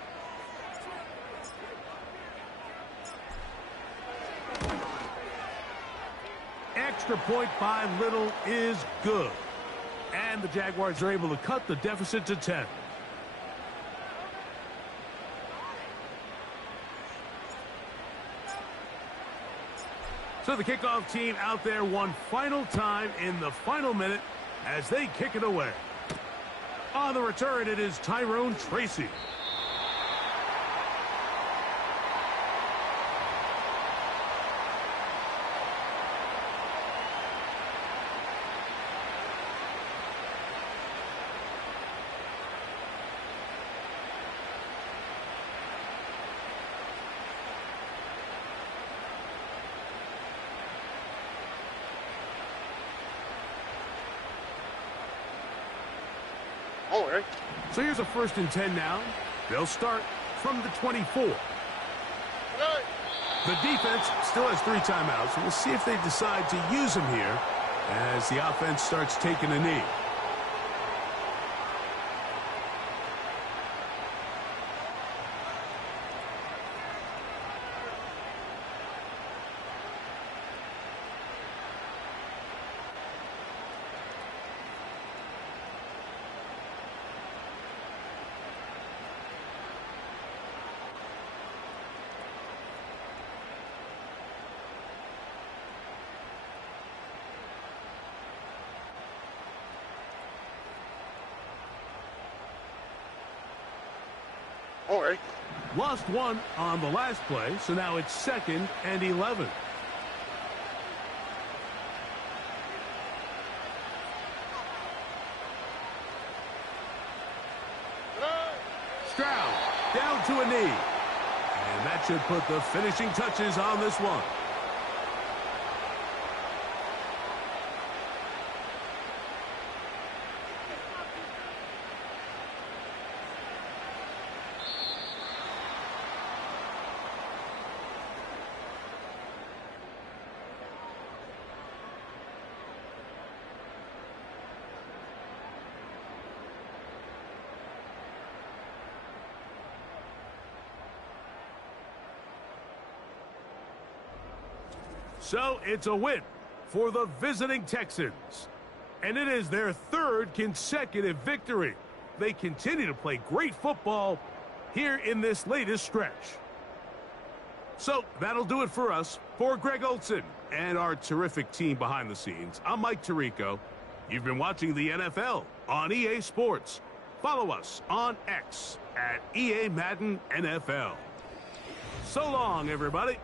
Extra point by Little is good. And the Jaguars are able to cut the deficit to 10. So the kickoff team out there one final time in the final minute as they kick it away. On the return, it is Tyrone Tracy. So here's a 1st and 10 now. They'll start from the 24. The defense still has 3 timeouts. We'll see if they decide to use them here as the offense starts taking a knee. Lost 1 on the last play, so now it's 2nd and 11. Stroud down to a knee. And that should put the finishing touches on this one. So it's a win for the visiting Texans. And it is their 3rd consecutive victory. They continue to play great football here in this latest stretch. So that'll do it for us. For Greg Olson and our terrific team behind the scenes, I'm Mike Tirico. You've been watching the NFL on EA Sports. Follow us on X at EA Madden NFL. So long, everybody.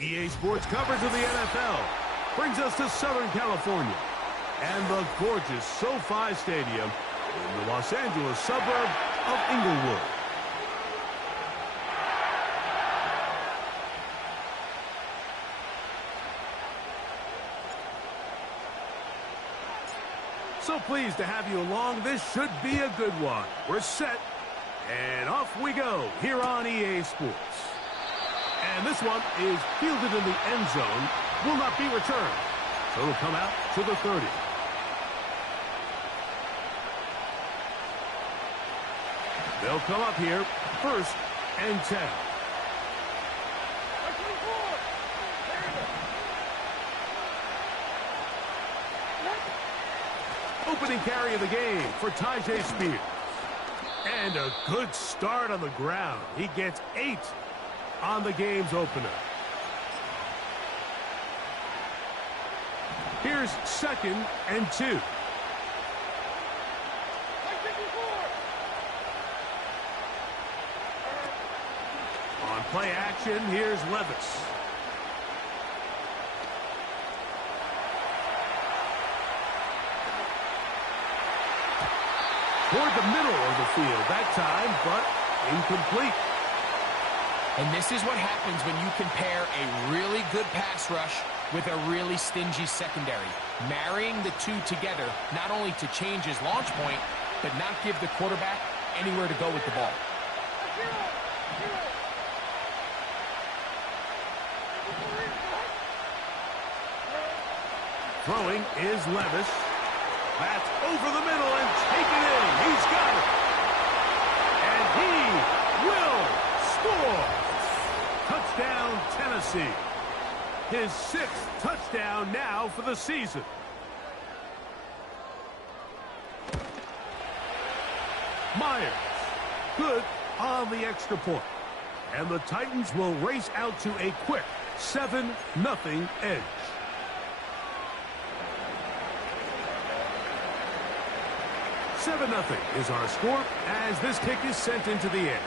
EA Sports coverage of the NFL brings us to Southern California and the gorgeous SoFi Stadium in the Los Angeles suburb of Inglewood. So pleased to have you along. This should be a good one. We're set, and off we go here on EA Sports. And this one is fielded in the end zone, will not be returned. So it'll come out to the 30. They'll come up here, 1st and 10. Opening carry of the game for Tyjae Spears. And a good start on the ground. He gets 8 on the game's opener. Here's 2nd and 2. On play action, here's Levis. Toward the middle of the field that time, but incomplete. And this is what happens when you compare a really good pass rush with a really stingy secondary. Marrying the two together, not only to change his launch point, but not give the quarterback anywhere to go with the ball. Throwing is Levis. That's over the middle and taken in. He's got it. And he will score. Touchdown, Tennessee. His 6th touchdown now for the season. Myers, good on the extra point. And the Titans will race out to a quick 7-0 edge. Seven 0 is our score as this kick is sent into the air.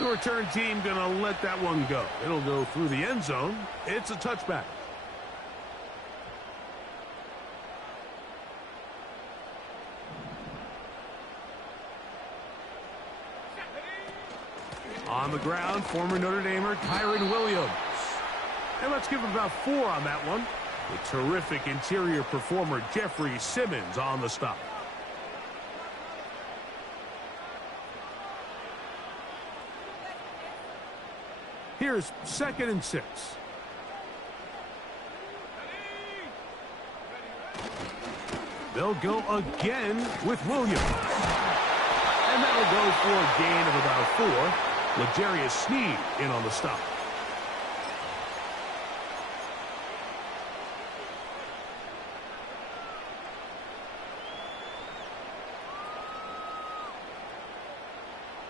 The return team going to let that one go. It'll go through the end zone. It's a touchback. On the ground, former Notre Damer Kyron Williams. And let's give him about 4 on that one. The terrific interior performer Jeffrey Simmons on the stop. Here's 2nd and 6. They'll go again with Williams. And that'll go for a gain of about 4. L'Jarius Sneed in on the stop.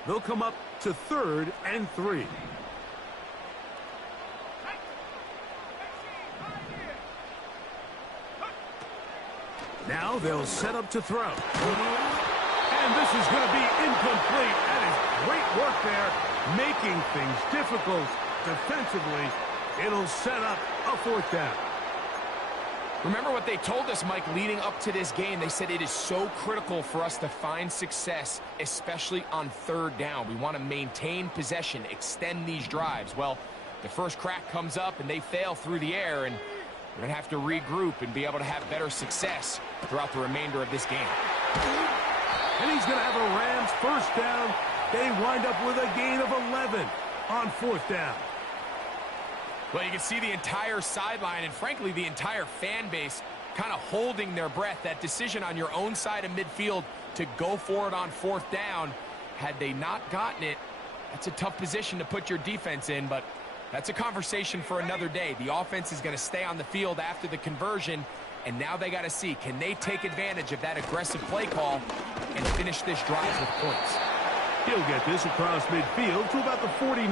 They'll come up to 3rd and 3. Now they'll set up to throw. And this is going to be incomplete. That is great work there, making things difficult defensively. It'll set up a 4th down. Remember what they told us, Mike, leading up to this game. They said it is so critical for us to find success, especially on 3rd down. We want to maintain possession, extend these drives. Well, the first crack comes up and they fail through the air, and we're going to have to regroup and be able to have better success throughout the remainder of this game. And he's going to have a Rams 1st down. They wind up with a gain of 11 on 4th down. Well, you can see the entire sideline and, frankly, the entire fan base kind of holding their breath. That decision on your own side of midfield to go for it on 4th down, had they not gotten it, that's a tough position to put your defense in, but that's a conversation for another day. The offense is going to stay on the field after the conversion, and now they got to see, can they take advantage of that aggressive play call and finish this drive with points? He'll get this across midfield to about the 49.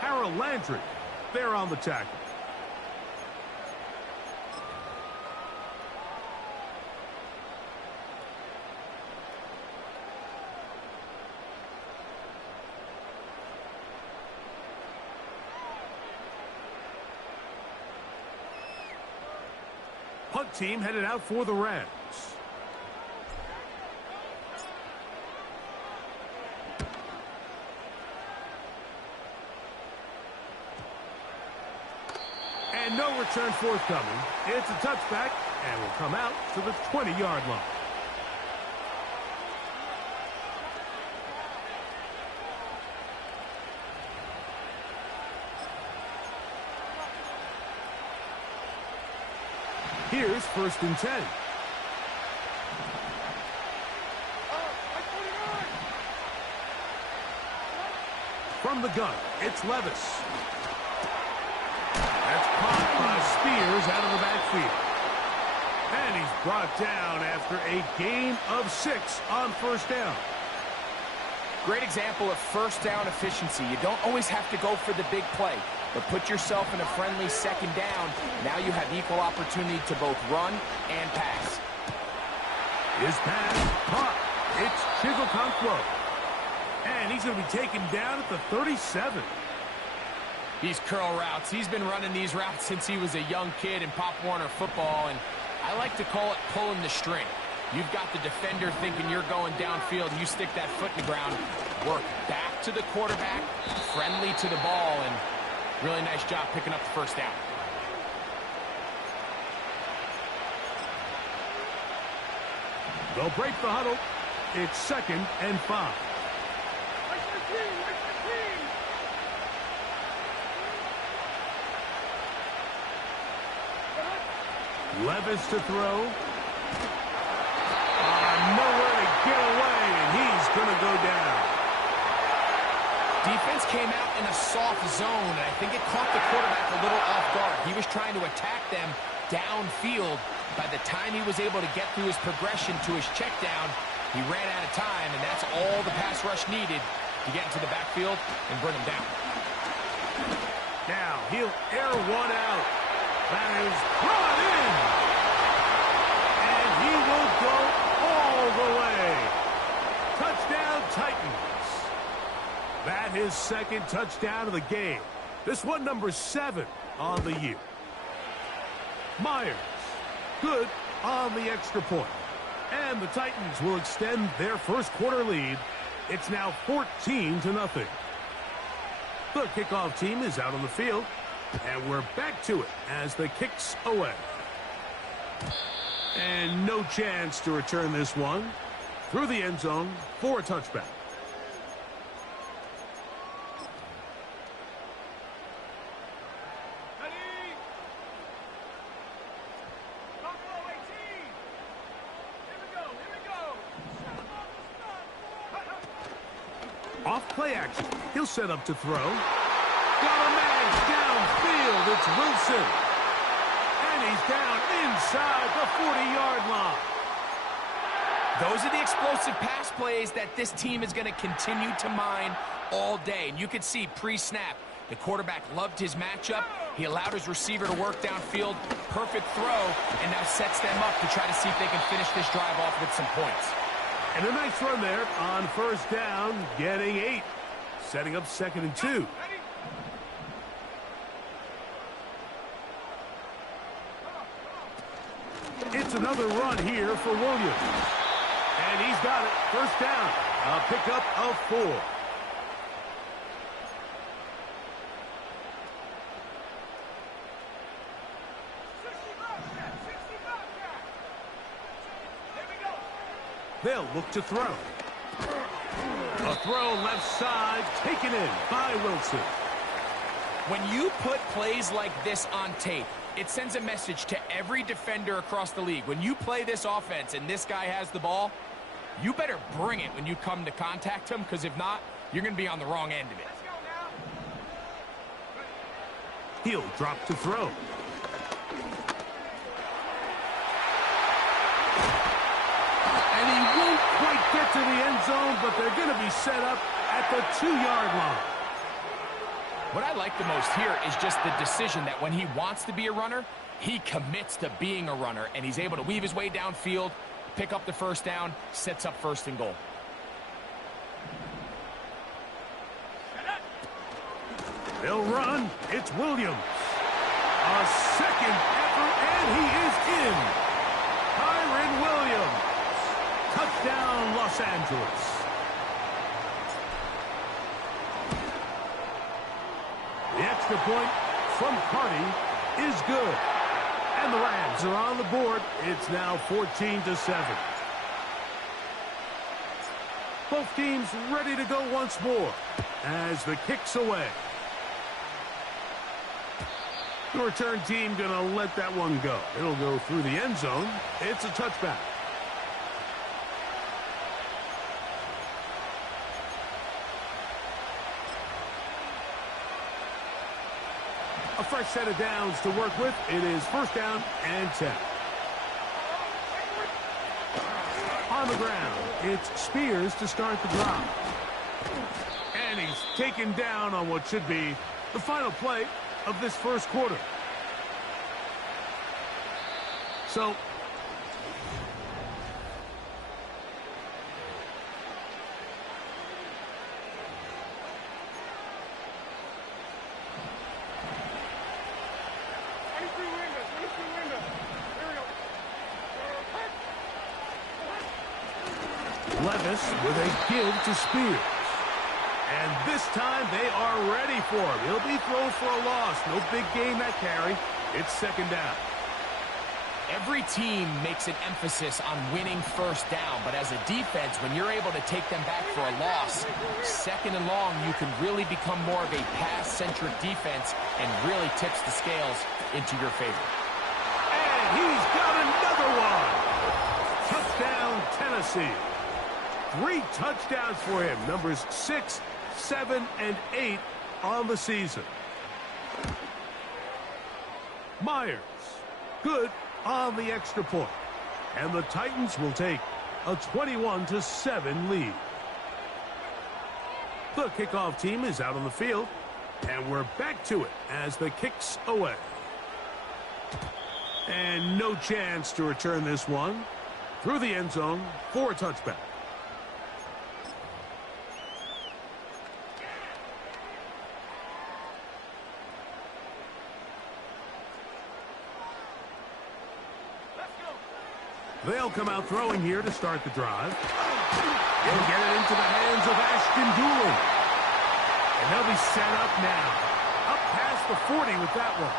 Harold Landry there on the tackle. punt team headed out for the Rams. And no return forthcoming. It's a touchback and will come out to the 20-yard line. Here's 1st and 10. From the gun, it's Levis. That's caught by Spears out of the backfield. And he's brought down after a gain of 6 on 1st down. Great example of 1st down efficiency. You don't always have to go for the big play, but put yourself in a friendly 2nd down. Now you have equal opportunity to both run and pass. His pass caught. It's Chigokonkwo. And he's going to be taken down at the 37. These curl routes, he's been running these routes since he was a young kid in Pop Warner football, and I like to call it pulling the string. You've got the defender thinking you're going downfield. You stick that foot in the ground, work back to the quarterback, friendly to the ball, and really nice job picking up the 1st down. They'll break the huddle. It's 2nd and 5. Levis to throw. Nowhere to get away, and he's going to go down. Defense came out in a soft zone, and I think it caught the quarterback a little off guard. He was trying to attack them downfield. By the time he was able to get through his progression to his check down, he ran out of time, and that's all the pass rush needed to get into the backfield and bring him down. Now he'll air one out. That is brought in. And he will go all the way. Touchdown, Titans. That is 2nd touchdown of the game. This one number 7 on the year. Myers, good on the extra point. And the Titans will extend their 1st quarter lead. It's now 14-0. The kickoff team is out on the field. And we're back to it as the kick's away. And no chance to return this one. Through the end zone for a touchback. Off play action. He'll set up to throw. Got a man downfield. It's Wilson. And he's down inside the 40-yard line. Those are the explosive pass plays that this team is going to continue to mine all day. And you could see pre-snap, the quarterback loved his matchup. He allowed his receiver to work downfield. Perfect throw, and now sets them up to try to see if they can finish this drive off with some points. And a nice run there on 1st down, getting 8. Setting up 2nd and 2. It's another run here for Williams. And he's got it. 1st down. A pickup of 4. They'll look to throw. A throw left side, taken in by Wilson. When you put plays like this on tape, it sends a message to every defender across the league. When you play this offense and this guy has the ball, you better bring it when you come to contact him, because if not, you're going to be on the wrong end of it. He'll drop to throw. And he won't quite get to the end zone, but they're going to be set up at the 2-yard line. What I like the most here is just the decision that when he wants to be a runner, he commits to being a runner, and he's able to weave his way downfield, pick up the 1st down, sets up 1st and goal. They'll run. It's Williams. A 2nd effort And he is in. Kyron Williams. Touchdown, Los Angeles. The extra point from Carty is good. And the Rams are on the board. It's now 14-7. Both teams ready to go once more as the kick's away. The return team going to let that one go. It'll go through the end zone. It's a touchback. A fresh set of downs to work with. It is first down and 10. On the ground, it's Spears to start the drive. And he's taken down on what should be the final play of this first quarter. So, Levis with a give to Spears. And this time they are ready for him. He'll be thrown for a loss. No big gain that carry. It's second down. Every team makes an emphasis on winning first down, but as a defense, when you're able to take them back for a loss, second and long, you can really become more of a pass-centric defense and really tips the scales into your favor. And he's got another one. Touchdown, Tennessee. 3 touchdowns for him. Numbers 6, 7, and 8 on the season. Myers, good on the extra point. And the Titans will take a 21-7 lead. The kickoff team is out on the field. And we're back to it as the kick's away. And no chance to return this one. Through the end zone for a touchback. They'll come out throwing here to start the drive. He'll get it into the hands of Ashton Doolin. And they'll be set up now. Up past the 40 with that one.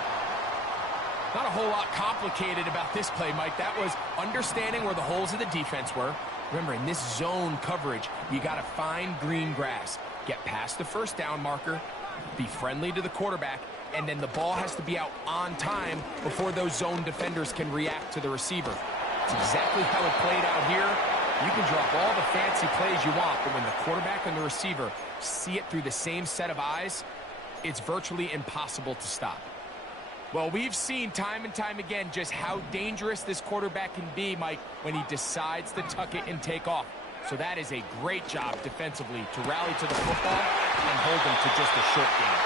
Not a whole lot complicated about this play, Mike. That was understanding where the holes of the defense were. Remember, in this zone coverage, you got to find green grass. Get past the first down marker, be friendly to the quarterback, and then the ball has to be out on time before those zone defenders can react to the receiver. It's exactly how it played out here. You can drop all the fancy plays you want, but when the quarterback and the receiver see it through the same set of eyes, it's virtually impossible to stop. Well, we've seen time and time again just how dangerous this quarterback can be, Mike, when he decides to tuck it and take off. So that is a great job defensively to rally to the football and hold them to just a short gain.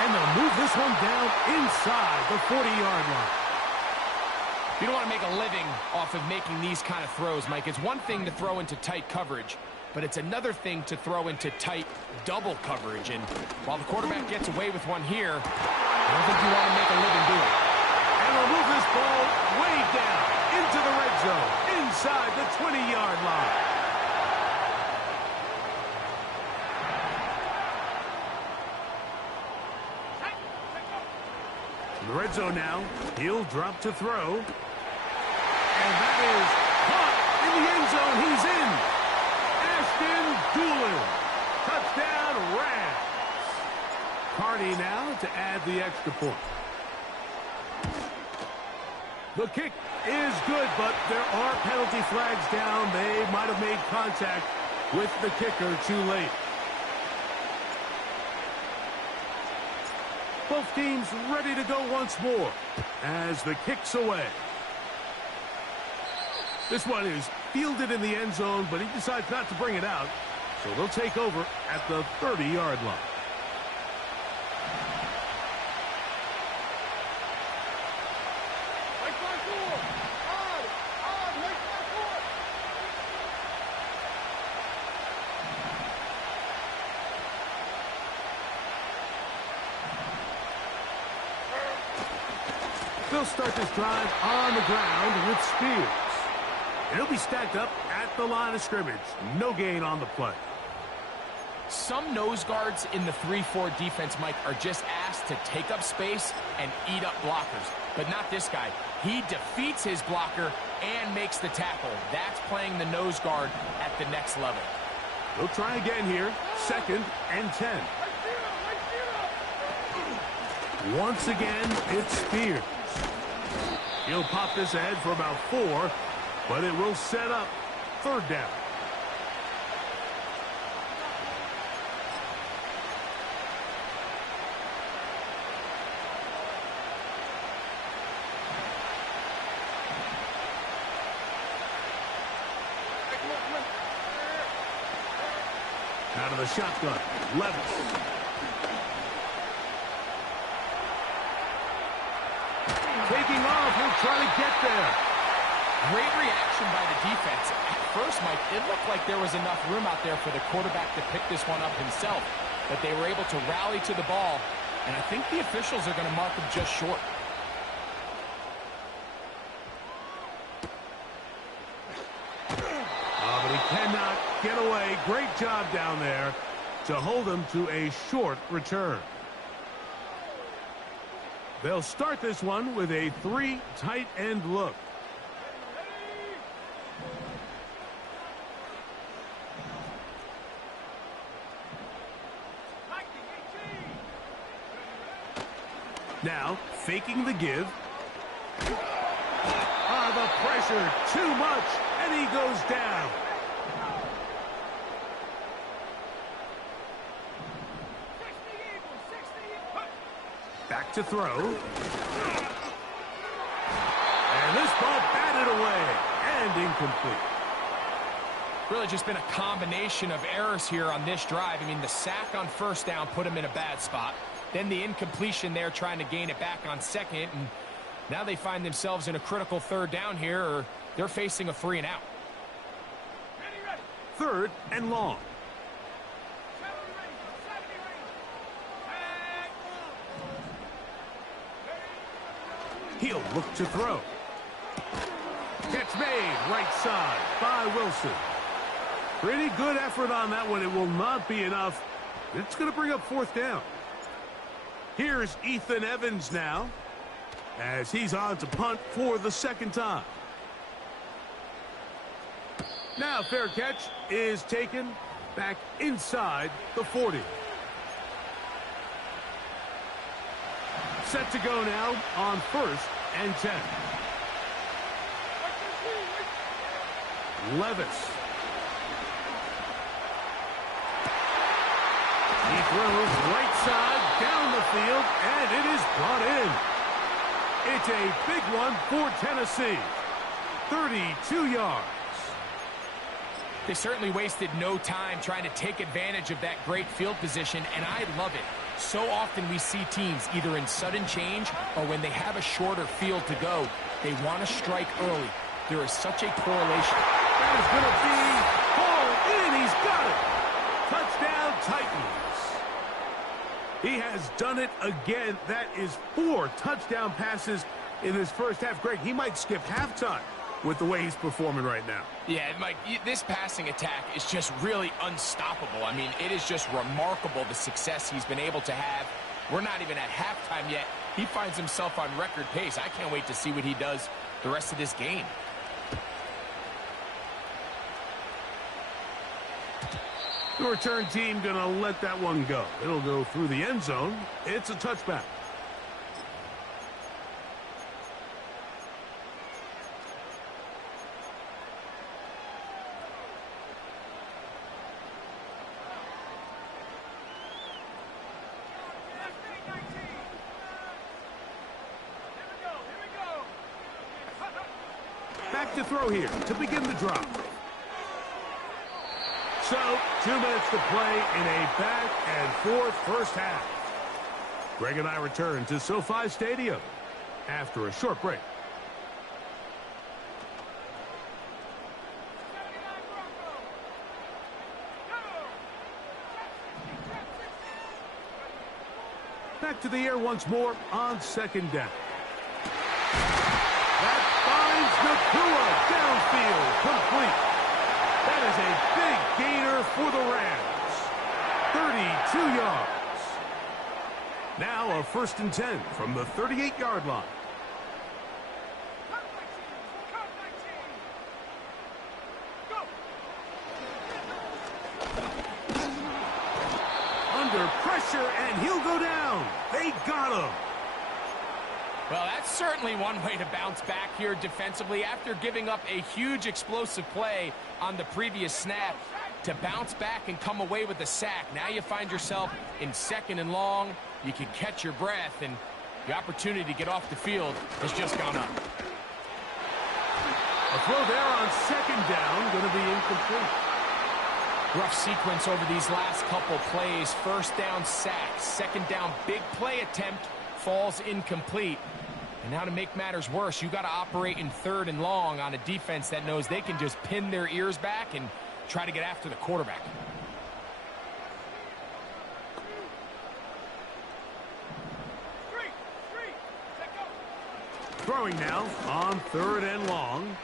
And they'll move this one down inside the 40-yard line. You don't want to make a living off of making these kind of throws, Mike. It's one thing to throw into tight coverage, but it's another thing to throw into tight double coverage. And while the quarterback gets away with one here, I don't think you want to make a living doing it. And they'll move this ball way down into the red zone, inside the 20-yard line. In the red zone now, he'll drop to throw. And that is caught in the end zone. He's in. Ashton Doolin. Touchdown, Rams. Carty now to add the extra point. The kick is good, but there are penalty flags down. They might have made contact with the kicker too late. Both teams ready to go once more as the kick's away. This one is fielded in the end zone, but he decides not to bring it out. So they'll take over at the 30-yard line. The They'll start this drive on the ground with Spears. And he'll be stacked up at the line of scrimmage. No gain on the play. Some nose guards in the 3-4 defense, Mike, are just asked to take up space and eat up blockers. But not this guy. He defeats his blocker and makes the tackle. That's playing the nose guard at the next level. They'll try again here. 2nd and 10. Once again, it's Spears. He'll pop this ahead for about 4, but it will set up 3rd down. Out of the shotgun, Levis. Taking off, he'll try to get there. Great reaction by the defense. At first, Mike, it looked like there was enough room out there for the quarterback to pick this one up himself, but they were able to rally to the ball, and I think the officials are going to mark him just short. But he cannot get away. Great job down there to hold him to a short return. They'll start this one with a 3 tight end look. Now, faking the give. The pressure, too much, and he goes down. Back to throw. And this ball batted away and incomplete. Really just been a combination of errors here on this drive. I mean, the sack on 1st down put him in a bad spot. Then the incompletion there trying to gain it back on 2nd. And now they find themselves in a critical 3rd down here, or they're facing a 3 and out. 3rd and long. He'll look to throw. Catch made, right side by Wilson. Pretty good effort on that one. It will not be enough. It's going to bring up 4th down. Here's Ethan Evans now, as he's on to punt for the 2nd time. Now fair catch is taken back inside the 40. Set to go now on 1st and 10. Levis. He throws right side down the field, and it is brought in. It's a big one for Tennessee. 32 yards. They certainly wasted no time trying to take advantage of that great field position, and I love it. So often we see teams either in sudden change or when they have a shorter field to go, they want to strike early. There is such a correlation. That is going to be hauled in. He's got it. Touchdown, Titans. He has done it again. That is 4 touchdown passes in his first half. Greg, he might skip halftime with the way he's performing right now. Yeah, Mike, this passing attack is just really unstoppable. I mean, it is just remarkable the success he's been able to have. We're not even at halftime yet. He finds himself on record pace. I can't wait to see what he does the rest of this game. The return team going to let that one go. It'll go through the end zone. It's a touchback. Back to throw here to begin the drive. So, 2 minutes to play in a back-and-forth first half. Greg and I return to SoFi Stadium after a short break. Back to the air once more on 2nd down. Tua downfield, complete. That is a big gainer for the Rams. 32 yards. Now a 1st and 10 from the 38-yard line. Under pressure, and he'll go down. They got him. Well, that's certainly one way to bounce back here defensively after giving up a huge explosive play on the previous snap. To bounce back and come away with a sack. Now you find yourself in 2nd and long. You can catch your breath, and the opportunity to get off the field has just gone up. A throw there on 2nd down, going to be incomplete. Rough sequence over these last couple plays. 1st down sack, 2nd down big play attempt falls incomplete. And now to make matters worse, you got to operate in 3rd and long on a defense that knows they can just pin their ears back and try to get after the quarterback. Throwing now on 3rd and long.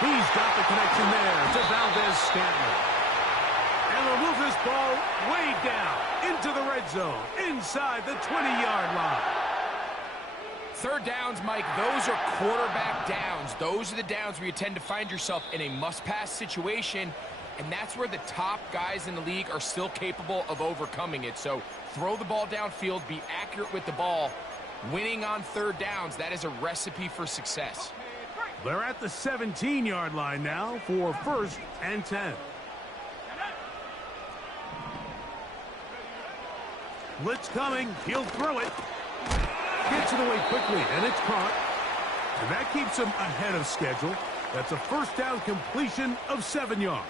He's got the connection there to Valdez-Scantling. And they'll move this ball way down into the red zone, inside the 20-yard line. 3rd downs, Mike, those are quarterback downs. Those are the downs where you tend to find yourself in a must-pass situation, and that's where the top guys in the league are still capable of overcoming it. So throw the ball downfield, be accurate with the ball. Winning on 3rd downs, that is a recipe for success. They're at the 17-yard line now for 1st and 10. Blitz coming. He'll throw it. Gets it away quickly, and it's caught. And that keeps him ahead of schedule. That's a 1st down completion of 7 yards.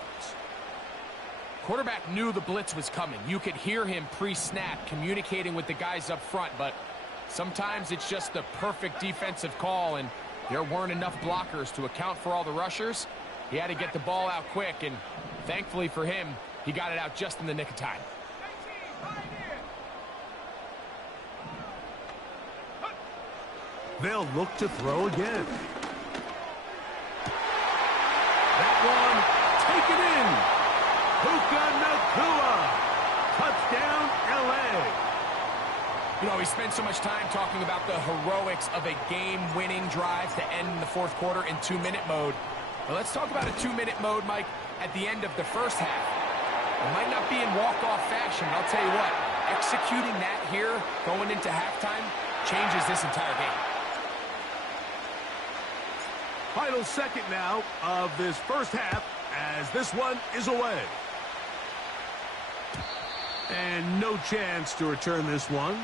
Quarterback knew the blitz was coming. You could hear him pre-snap communicating with the guys up front, but sometimes it's just the perfect defensive call, and there weren't enough blockers to account for all the rushers. He had to get the ball out quick, and thankfully for him, he got it out just in the nick of time. They'll look to throw again. That one taken in. Puka Nacua. Touchdown, L.A. You know, we spend so much time talking about the heroics of a game-winning drive to end in the 4th quarter in 2-minute mode. Well, let's talk about a 2-minute mode, Mike, at the end of the 1st half. It might not be in walk-off fashion, but I'll tell you what, executing that here going into halftime changes this entire game. Final 2nd now of this 1st half as this one is away. And no chance to return this one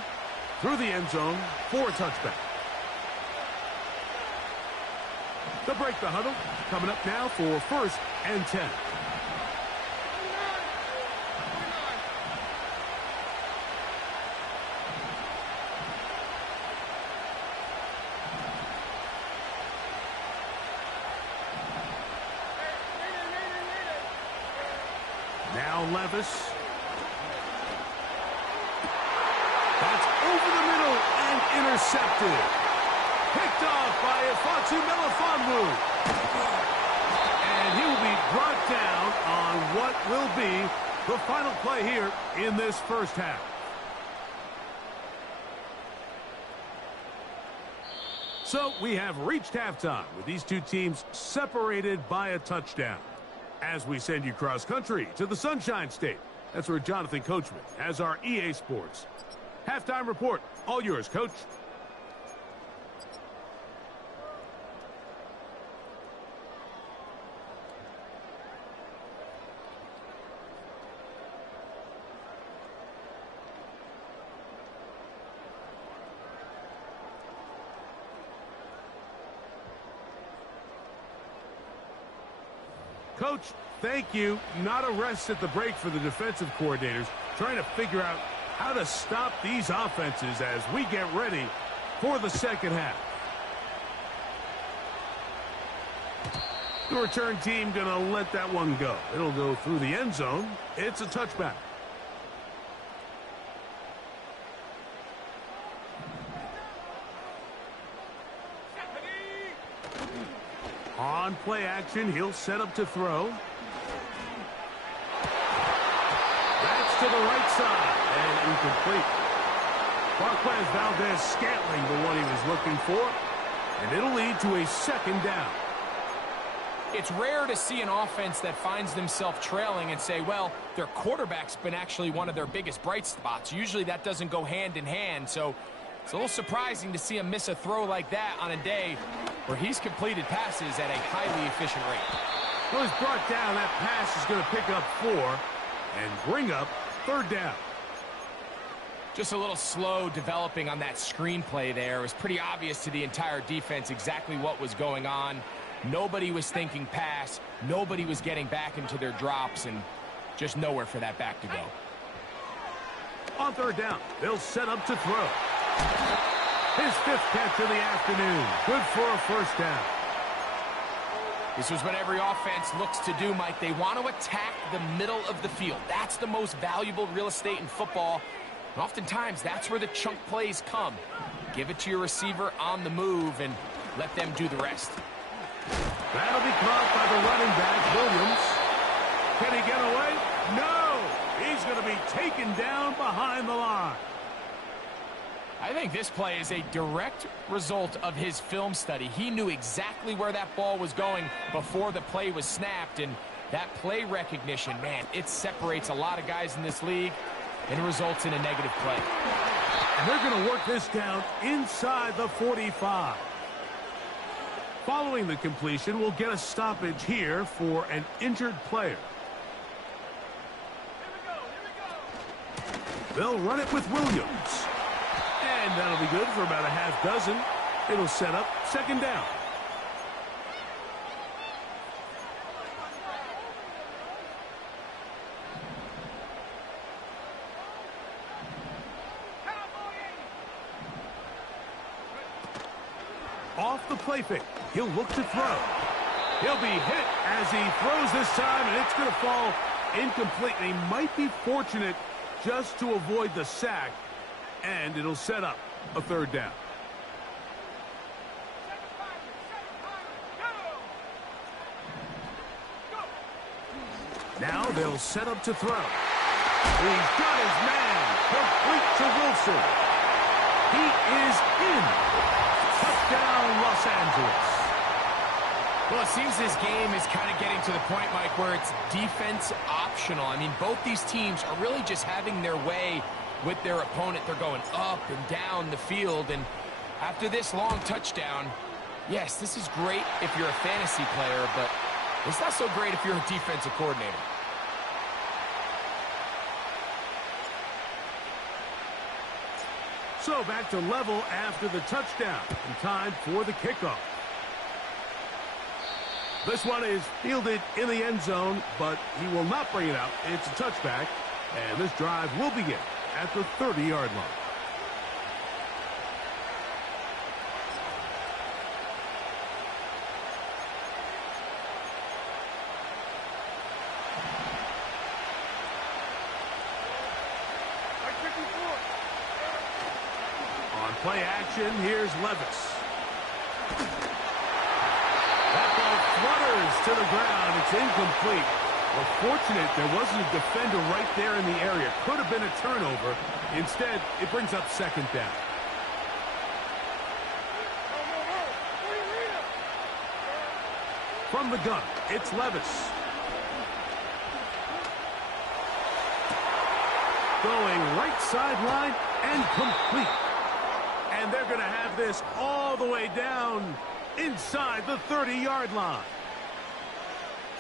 through the end zone for a touchback. The break the huddle coming up now for 1st and 10. Now Levis. That's over the middle and intercepted. Picked off by Ifansu Melifonwu. And he will be brought down on what will be the final play here in this 1st half. So we have reached halftime with these two teams separated by a touchdown. As we send you cross-country to the Sunshine State. That's where Jonathan Coachman has our EA Sports halftime report. All yours, Coach. Coach, thank you. Not a rest at the break for the defensive coordinators, trying to figure out how to stop these offenses as we get ready for the 2nd half. The return team going to let that one go. It'll go through the end zone. It's a touchback. On play action, he'll set up to throw. That's to the right side and incomplete. Marquez Valdez Scantling, the one he was looking for, and it'll lead to a second down. It's rare to see an offense that finds themselves trailing and say, well, their quarterback's been actually one of their biggest bright spots. Usually that doesn't go hand in hand, so it's a little surprising to see him miss a throw like that on a day where he's completed passes at a highly efficient rate. Well, he's brought down. That pass is going to pick up 4 and bring up third down. Just a little slow developing on that screenplay there. It was pretty obvious to the entire defense exactly what was going on. Nobody was thinking pass. Nobody was getting back into their drops, and just nowhere for that back to go. On third down, they'll set up to throw. His 5th catch of the afternoon. Good for a first down. This is what every offense looks to do, Mike. They want to attack the middle of the field. That's the most valuable real estate in football. And oftentimes, that's where the chunk plays come. Give it to your receiver on the move and let them do the rest. That'll be caught by the running back, Williams. Can he get away? No! He's going to be taken down behind the line. I think this play is a direct result of his film study. He knew exactly where that ball was going before the play was snapped, and that play recognition, man, it separates a lot of guys in this league and results in a negative play. And they're going to work this down inside the 45. Following the completion, we'll get a stoppage here for an injured player. They'll run it with Williams. And that'll be good for about a half dozen. It'll set up second down. Off the play fake. He'll look to throw. He'll be hit as he throws this time, and it's going to fall incomplete. And he might be fortunate just to avoid the sack, and it'll set up a third down. Now they'll set up to throw. He's got his man. Complete to Wilson. He is in. Touchdown, Los Angeles. Well, it seems this game is kind of getting to the point, Mike, where it's defense optional. I mean, both these teams are really just having their way with their opponent. They're going up and down the field, and after this long touchdown, yes, this is great if you're a fantasy player, but it's not so great if you're a defensive coordinator. So back to level after the touchdown, and time for the kickoff. This one is fielded in the end zone, but he will not bring it out. It's a touchback, and this drive will begin at the 30-yard line. On play action, here's Levis. That ball flutters to the ground. It's incomplete. Well, fortunate there wasn't a defender right there in the area. Could have been a turnover. Instead, it brings up second down. From the gun, it's Levis. Going right sideline and complete. And they're going to have this all the way down inside the 30-yard line.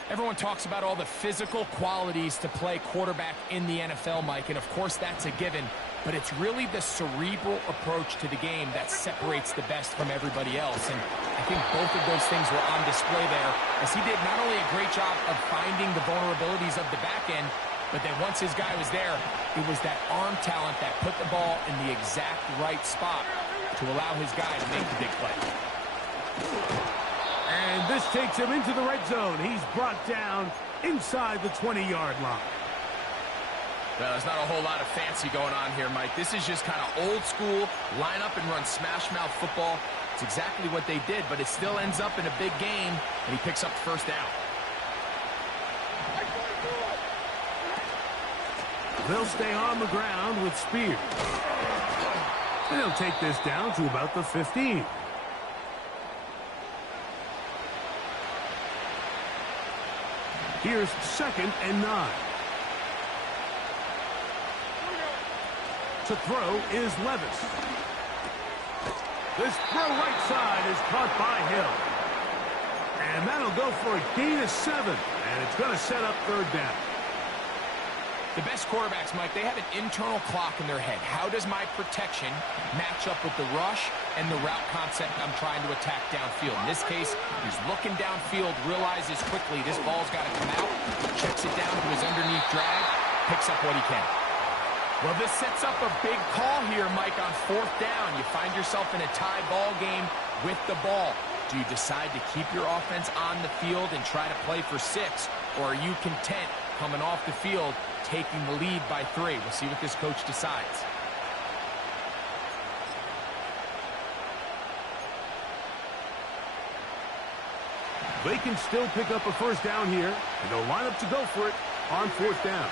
Everyone talks about all the physical qualities to play quarterback in the NFL, Mike, and of course that's a given, but it's really the cerebral approach to the game that separates the best from everybody else, and I think both of those things were on display there, as he did not only a great job of finding the vulnerabilities of the back end, but then once his guy was there, it was that arm talent that put the ball in the exact right spot to allow his guy to make the big play. And this takes him into the red zone. He's brought down inside the 20-yard line. Well, there's not a whole lot of fancy going on here, Mike. This is just kind of old school, line up and run smash mouth football. It's exactly what they did, but it still ends up in a big game, and he picks up the first down. They'll stay on the ground with Spears. They'll take this down to about the 15. Here's 2nd and 9. To throw is Levis. This throw right side is caught by Hill. And that'll go for a gain of 7. And it's going to set up 3rd down. The best quarterbacks, Mike, they have an internal clock in their head. How does my protection match up with the rush and the route concept I'm trying to attack downfield? In this case, he's looking downfield, realizes quickly this ball's got to come out, checks it down to his underneath drag, picks up what he can. Well, this sets up a big call here, Mike, on 4th down. You find yourself in a tie ball game with the ball. Do you decide to keep your offense on the field and try to play for 6, or are you content coming off the field, taking the lead by 3? We'll see what this coach decides. They can still pick up a first down here, and they'll line up to go for it on 4th down.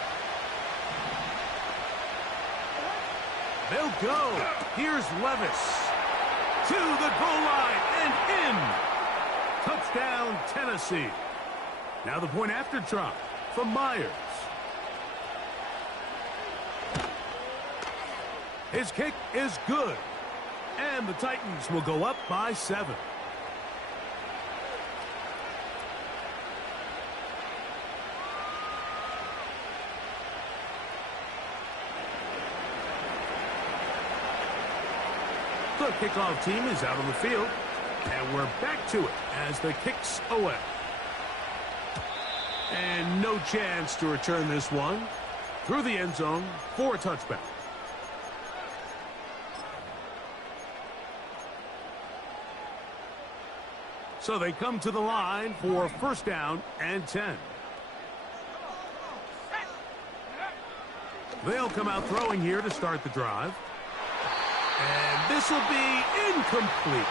They'll go. Here's Levis. To the goal line and in. Touchdown, Tennessee. Now the point after try from Myers. His kick is good. And the Titans will go up by 7. The kickoff team is out on the field, and we're back to it as the kick's away. And no chance to return this one through the end zone for a touchback. So they come to the line for 1st down and 10. They'll come out throwing here to start the drive. And this will be incomplete.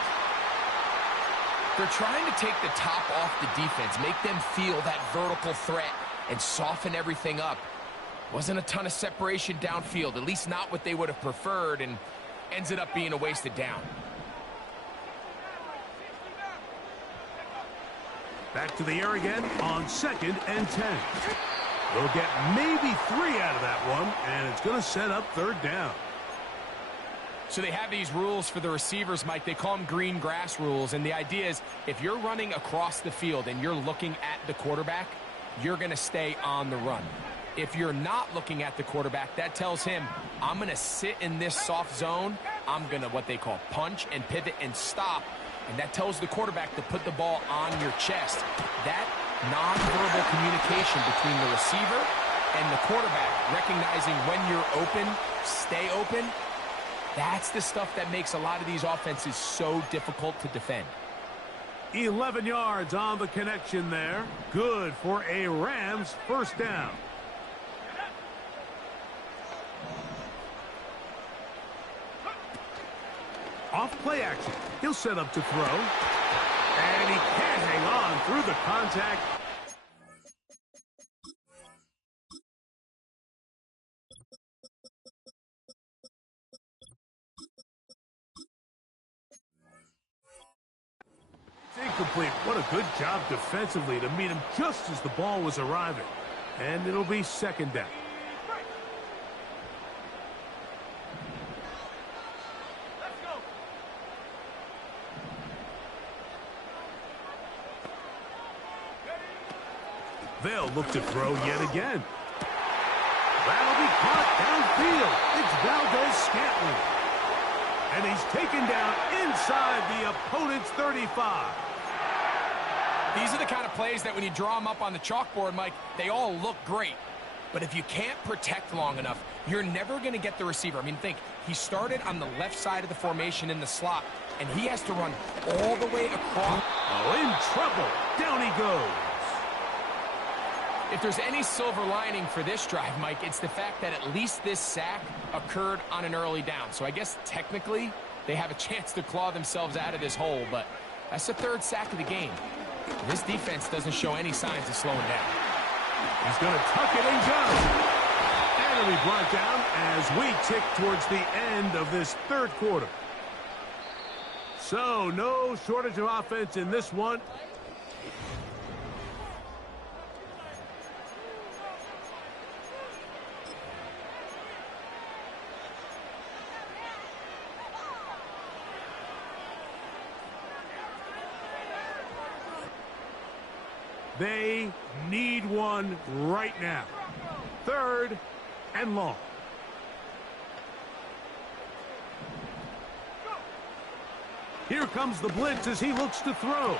They're trying to take the top off the defense, make them feel that vertical threat, and soften everything up. Wasn't a ton of separation downfield, at least not what they would have preferred, and ends up being a wasted down. Back to the air again on 2nd and 10. They'll get maybe 3 out of that one, and it's going to set up 3rd down. So they have these rules for the receivers, Mike. They call them green grass rules, and the idea is if you're running across the field and you're looking at the quarterback, you're going to stay on the run. If you're not looking at the quarterback, that tells him, I'm going to sit in this soft zone. I'm going to what they call punch and pivot and stop, and that tells the quarterback to put the ball on your chest. That nonverbal communication between the receiver and the quarterback, recognizing when you're open, stay open, that's the stuff that makes a lot of these offenses so difficult to defend. 11 yards on the connection there. Good for a Rams 1st down. Off play action. He'll set up to throw. And he can't hang on through the contact. Incomplete. What a good job defensively to meet him just as the ball was arriving. And it'll be 2nd down. They'll look to throw yet again. That'll be caught downfield. It's Valdez-Scantling. And he's taken down inside the opponent's 35. These are the kind of plays that when you draw them up on the chalkboard, Mike, they all look great. But if you can't protect long enough, you're never going to get the receiver. I mean, think, he started on the left side of the formation in the slot, and he has to run all the way across. Oh, in trouble. Down he goes. If there's any silver lining for this drive, Mike, it's the fact that at least this sack occurred on an early down. So I guess technically they have a chance to claw themselves out of this hole, but that's the third sack of the game. This defense doesn't show any signs of slowing down. He's going to tuck it and go. And it'll be brought down as we tick towards the end of this third quarter. So, no shortage of offense in this one. They need one right now. Third and long. Here comes the blitz as he looks to throw.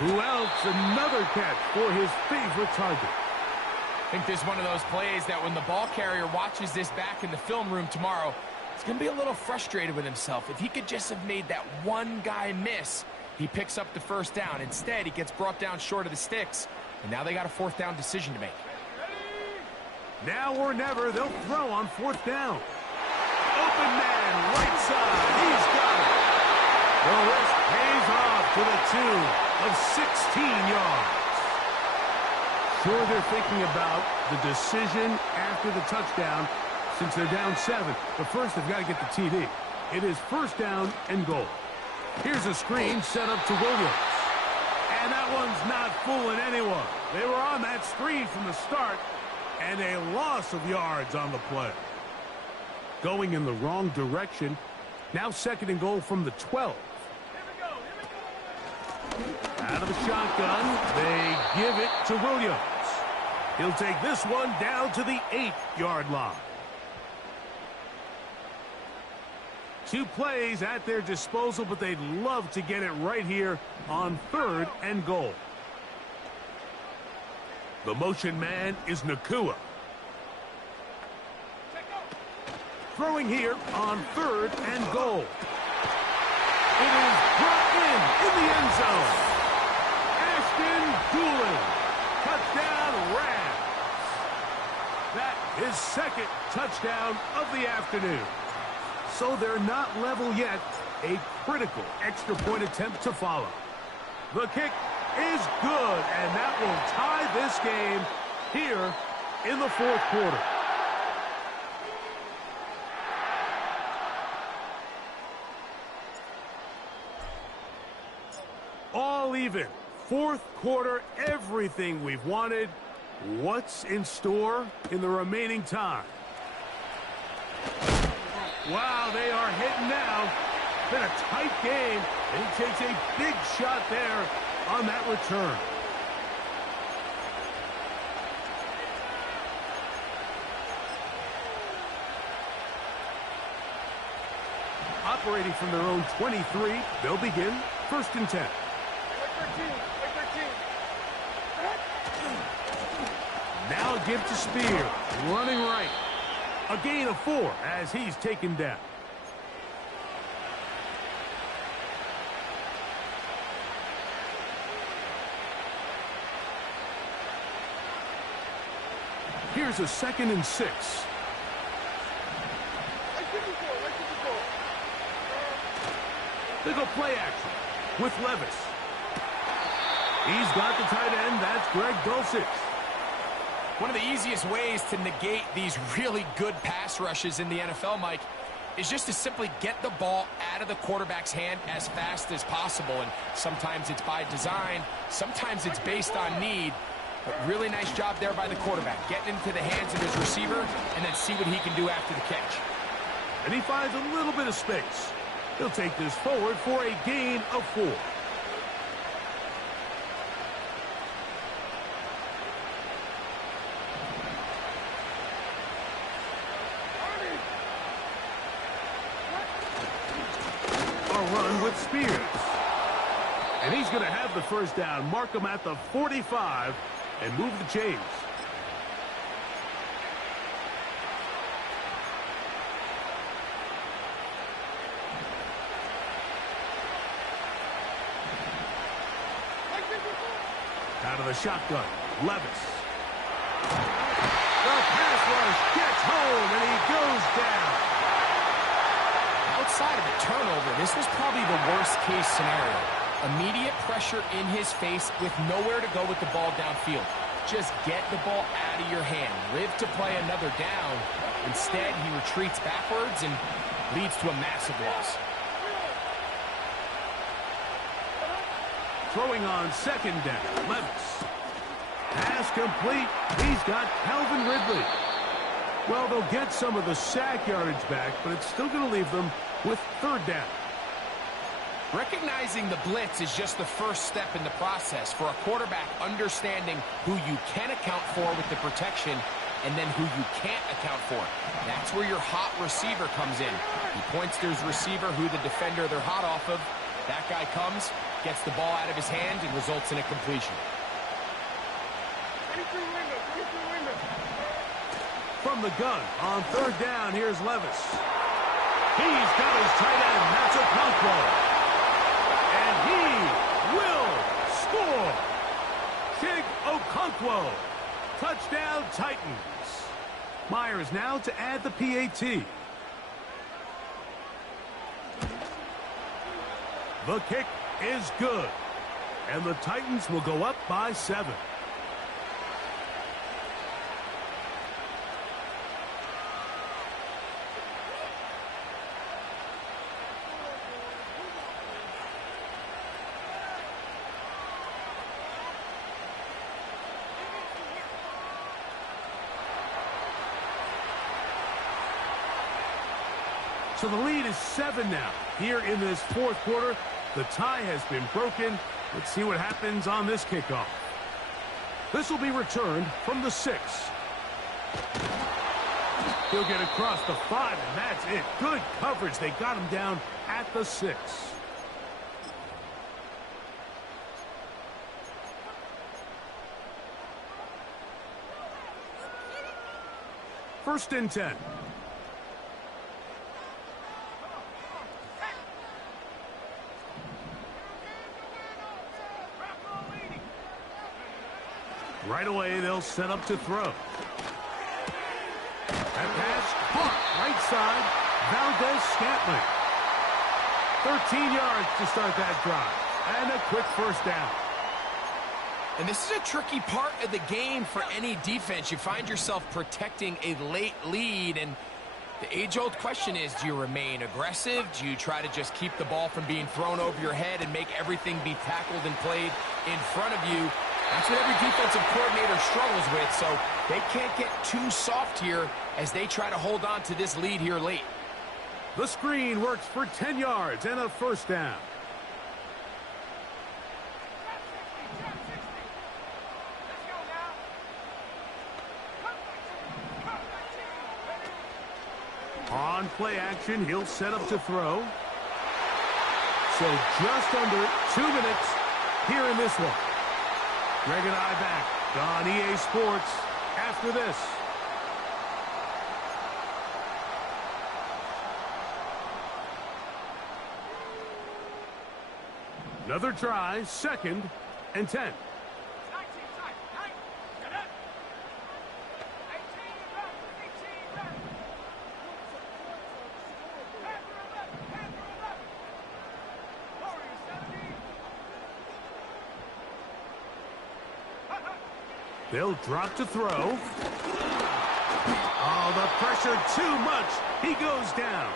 Who else? Another catch for his favorite target. I think this is one of those plays that when the ball carrier watches this back in the film room tomorrow, he's going to be a little frustrated with himself. If he could just have made that one guy miss, he picks up the first down. Instead, he gets brought down short of the sticks, and now they got a fourth down decision to make. Now or never, they'll throw on fourth down. Open man, right side. He's got it. The risk pays off to the tune of 16 yards. Sure, they're thinking about the decision after the touchdown since they're down 7. But first, they've got to get the TD. It is first down and goal. Here's a screen set up to Williams. And that one's not fooling anyone. They were on that screen from the start, and a loss of yards on the play. Going in the wrong direction. Now second and goal from the 12. Out of the shotgun, they give it to Williams. He'll take this one down to the 8-yard line. 2 plays at their disposal, but they'd love to get it right here on third and goal. The motion man is Nakua. Throwing here on third and goal. It is brought in the end zone. Ashton Doolin. Touchdown Rams. That is second touchdown of the afternoon. So they're not level yet. A critical extra point attempt to follow. The kick is good, and that will tie this game here in the fourth quarter. All even. Fourth quarter, everything we've wanted. What's in store in the remaining time? Wow, they are hitting now. Been a tight game, and he takes a big shot there on that return. Operating from their own 23, they'll begin first and 10. Now a give to Spear, running right. A gain of 4 as he's taken down. Here's a 2nd and 6. They go play action with Levis. He's got the tight end. That's Greg Dulcich. One of the easiest ways to negate these really good pass rushes in the NFL, Mike, is just to simply get the ball out of the quarterback's hand as fast as possible. And sometimes it's by design, sometimes it's based on need. But really nice job there by the quarterback, getting into the hands of his receiver and then see what he can do after the catch. And he finds a little bit of space. He'll take this forward for a gain of 4. Run with Spears. And he's going to have the first down, mark him at the 45, and move the chains. Out of the shotgun, Levis. The pass rush gets home, and he goes down. Outside of a turnover, this was probably the worst-case scenario. Immediate pressure in his face with nowhere to go with the ball downfield. Just get the ball out of your hand. Live to play another down. Instead, he retreats backwards and leads to a massive loss. Throwing on second down, Levis. Pass complete. He's got Calvin Ridley. Well, they'll get some of the sack yardage back, but it's still going to leave them with third down. Recognizing the blitz is just the first step in the process for a quarterback understanding who you can account for with the protection and then who you can't account for. That's where your hot receiver comes in. He points to his receiver who the defender they're hot off of. That guy comes, gets the ball out of his hand, and results in a completion. From the gun on third down, here's Levis. He's got his tight end, that's Okonkwo. And he will score. Chig Okonkwo. Touchdown, Titans. Myers now to add the PAT. The kick is good. And the Titans will go up by 7. So the lead is 7 now. Here in this fourth quarter, the tie has been broken. Let's see what happens on this kickoff. This will be returned from the 6. He'll get across the 5, and that's it. Good coverage. They got him down at the 6. First and 10. Right away, they'll set up to throw. That pass caught right side. Valdez-Scantling. 13 yards to start that drive. And a quick first down. And this is a tricky part of the game for any defense. You find yourself protecting a late lead, and the age-old question is, do you remain aggressive? Do you try to just keep the ball from being thrown over your head and make everything be tackled and played in front of you? That's what every defensive coordinator struggles with, so they can't get too soft here as they try to hold on to this lead here late. The screen works for 10 yards and a first down. On play action, he'll set up to throw. So just under 2 minutes here in this one. Greg and I back on EA Sports after this. Another try, second and 10. They'll drop to throw. Oh, the pressure too much. He goes down.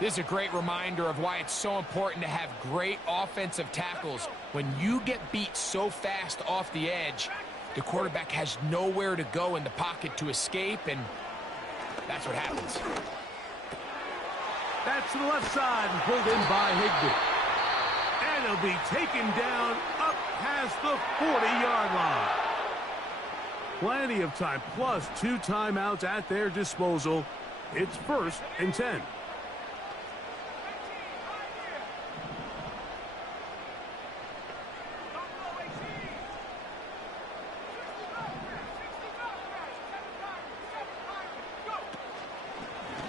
This is a great reminder of why it's so important to have great offensive tackles. When you get beat so fast off the edge, the quarterback has nowhere to go in the pocket to escape, and that's what happens. That's to the left side and pulled in by Higbee. And he'll be taken down up past the 40-yard line. Plenty of time, plus 2 timeouts at their disposal. It's first and 10.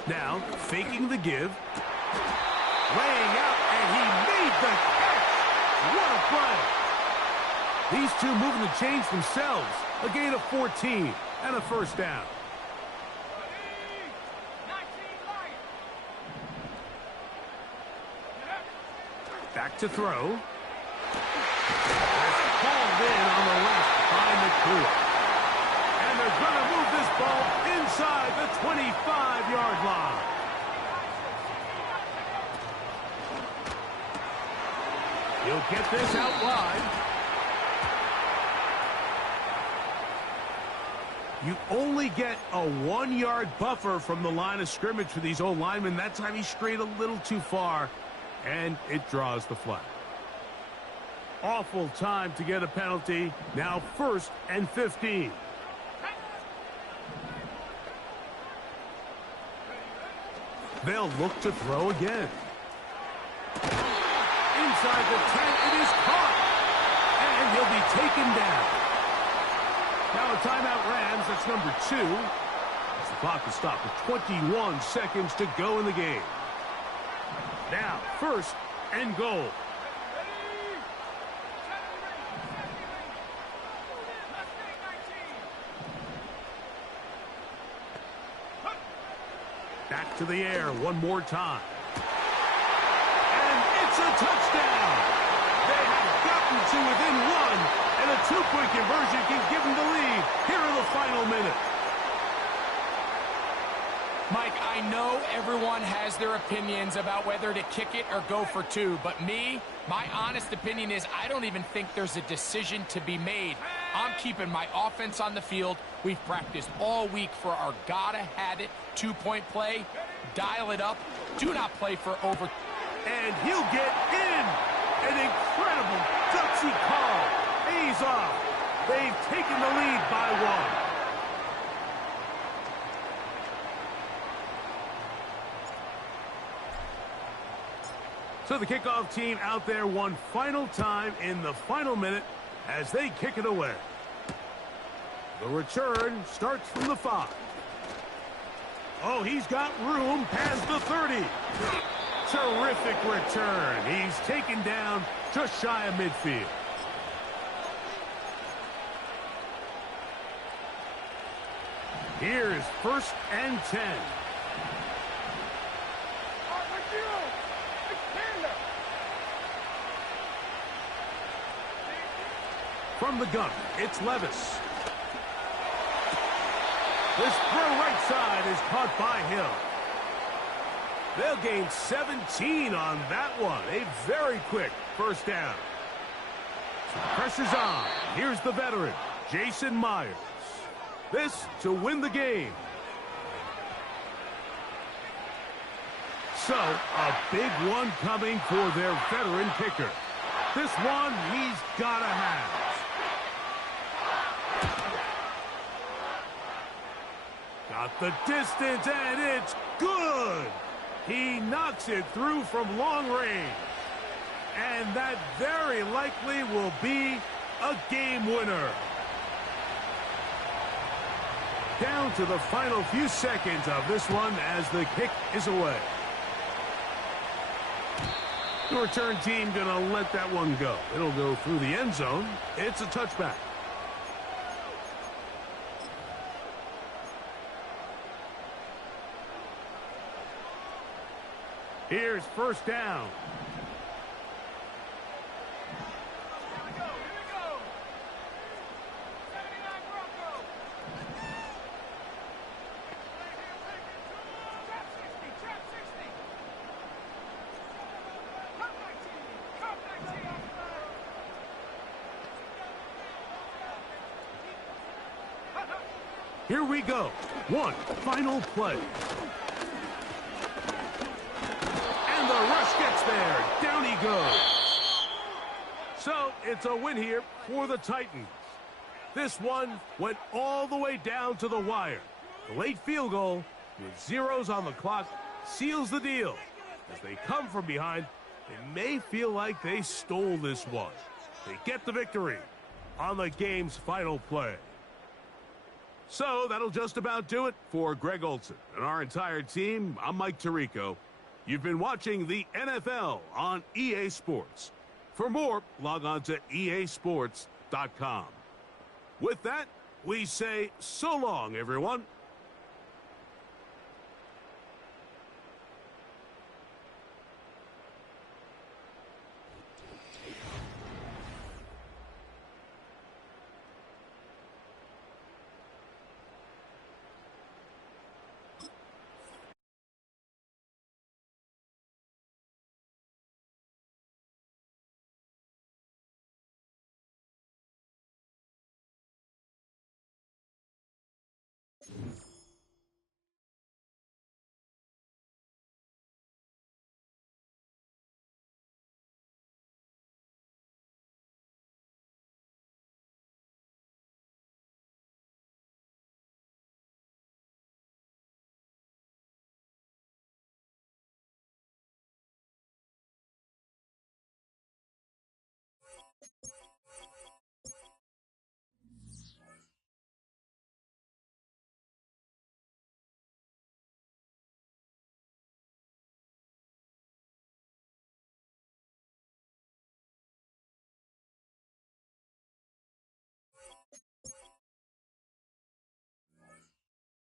Now, faking the give. Laying out, and he made the catch. What a play. These two moving to change themselves. A gain of 14 and a first down. Back to throw. That's called in on the left by McCool. And they're going to move this ball inside the 25-yard line. He'll get this out wide. You only get a 1-yard buffer from the line of scrimmage for these old linemen. That time he strayed a little too far, and it draws the flag. Awful time to get a penalty. Now 1st and 15. They'll look to throw again. Inside the 10, it is caught. And he'll be taken down. Now a timeout Rams, that's number 2. As the clock is stopped with 21 seconds to go in the game. Now, 1st and goal. Back to the air one more time. And it's a touchdown. They have gotten to within 1. And a 2-point conversion can give them the lead here in the final minute. Mike, I know everyone has their opinions about whether to kick it or go for 2, but my honest opinion is I don't even think there's a decision to be made. I'm keeping my offense on the field. We've practiced all week for our gotta-have-it 2-point play. Dial it up. Do not play for over. And he'll get in. An incredible gutsy call. Pays off. They've taken the lead by 1. So the kickoff team out there one final time in the final minute as they kick it away. The return starts from the 5. Oh, he's got room past the 30. Terrific return. He's taken down just shy of midfield. Here's 1st and 10. From the gun, it's Levis. This throw right side is caught by Hill. They'll gain 17 on that one. A very quick 1st down. So the pressure's on. Here's the veteran, Jason Myers. This to win the game. So, a big one coming for their veteran kicker. This one he's got to have. Got the distance, and it's good. He knocks it through from long range. And that very likely will be a game winner. Down to the final few seconds of this one as the kick is away. The return team going to let that one go. It'll go through the end zone. It's a touchback. Here's 1st down. Here we go. One final play. And the rush gets there. Down he goes. So it's a win here for the Titans. This one went all the way down to the wire. The late field goal with zeros on the clock seals the deal. As they come from behind, they may feel like they stole this one. They get the victory on the game's final play. So that'll just about do it for Greg Olson and our entire team. I'm Mike Tirico. You've been watching the NFL on EA Sports. For more, log on to easports.com. With that, we say so long, everyone.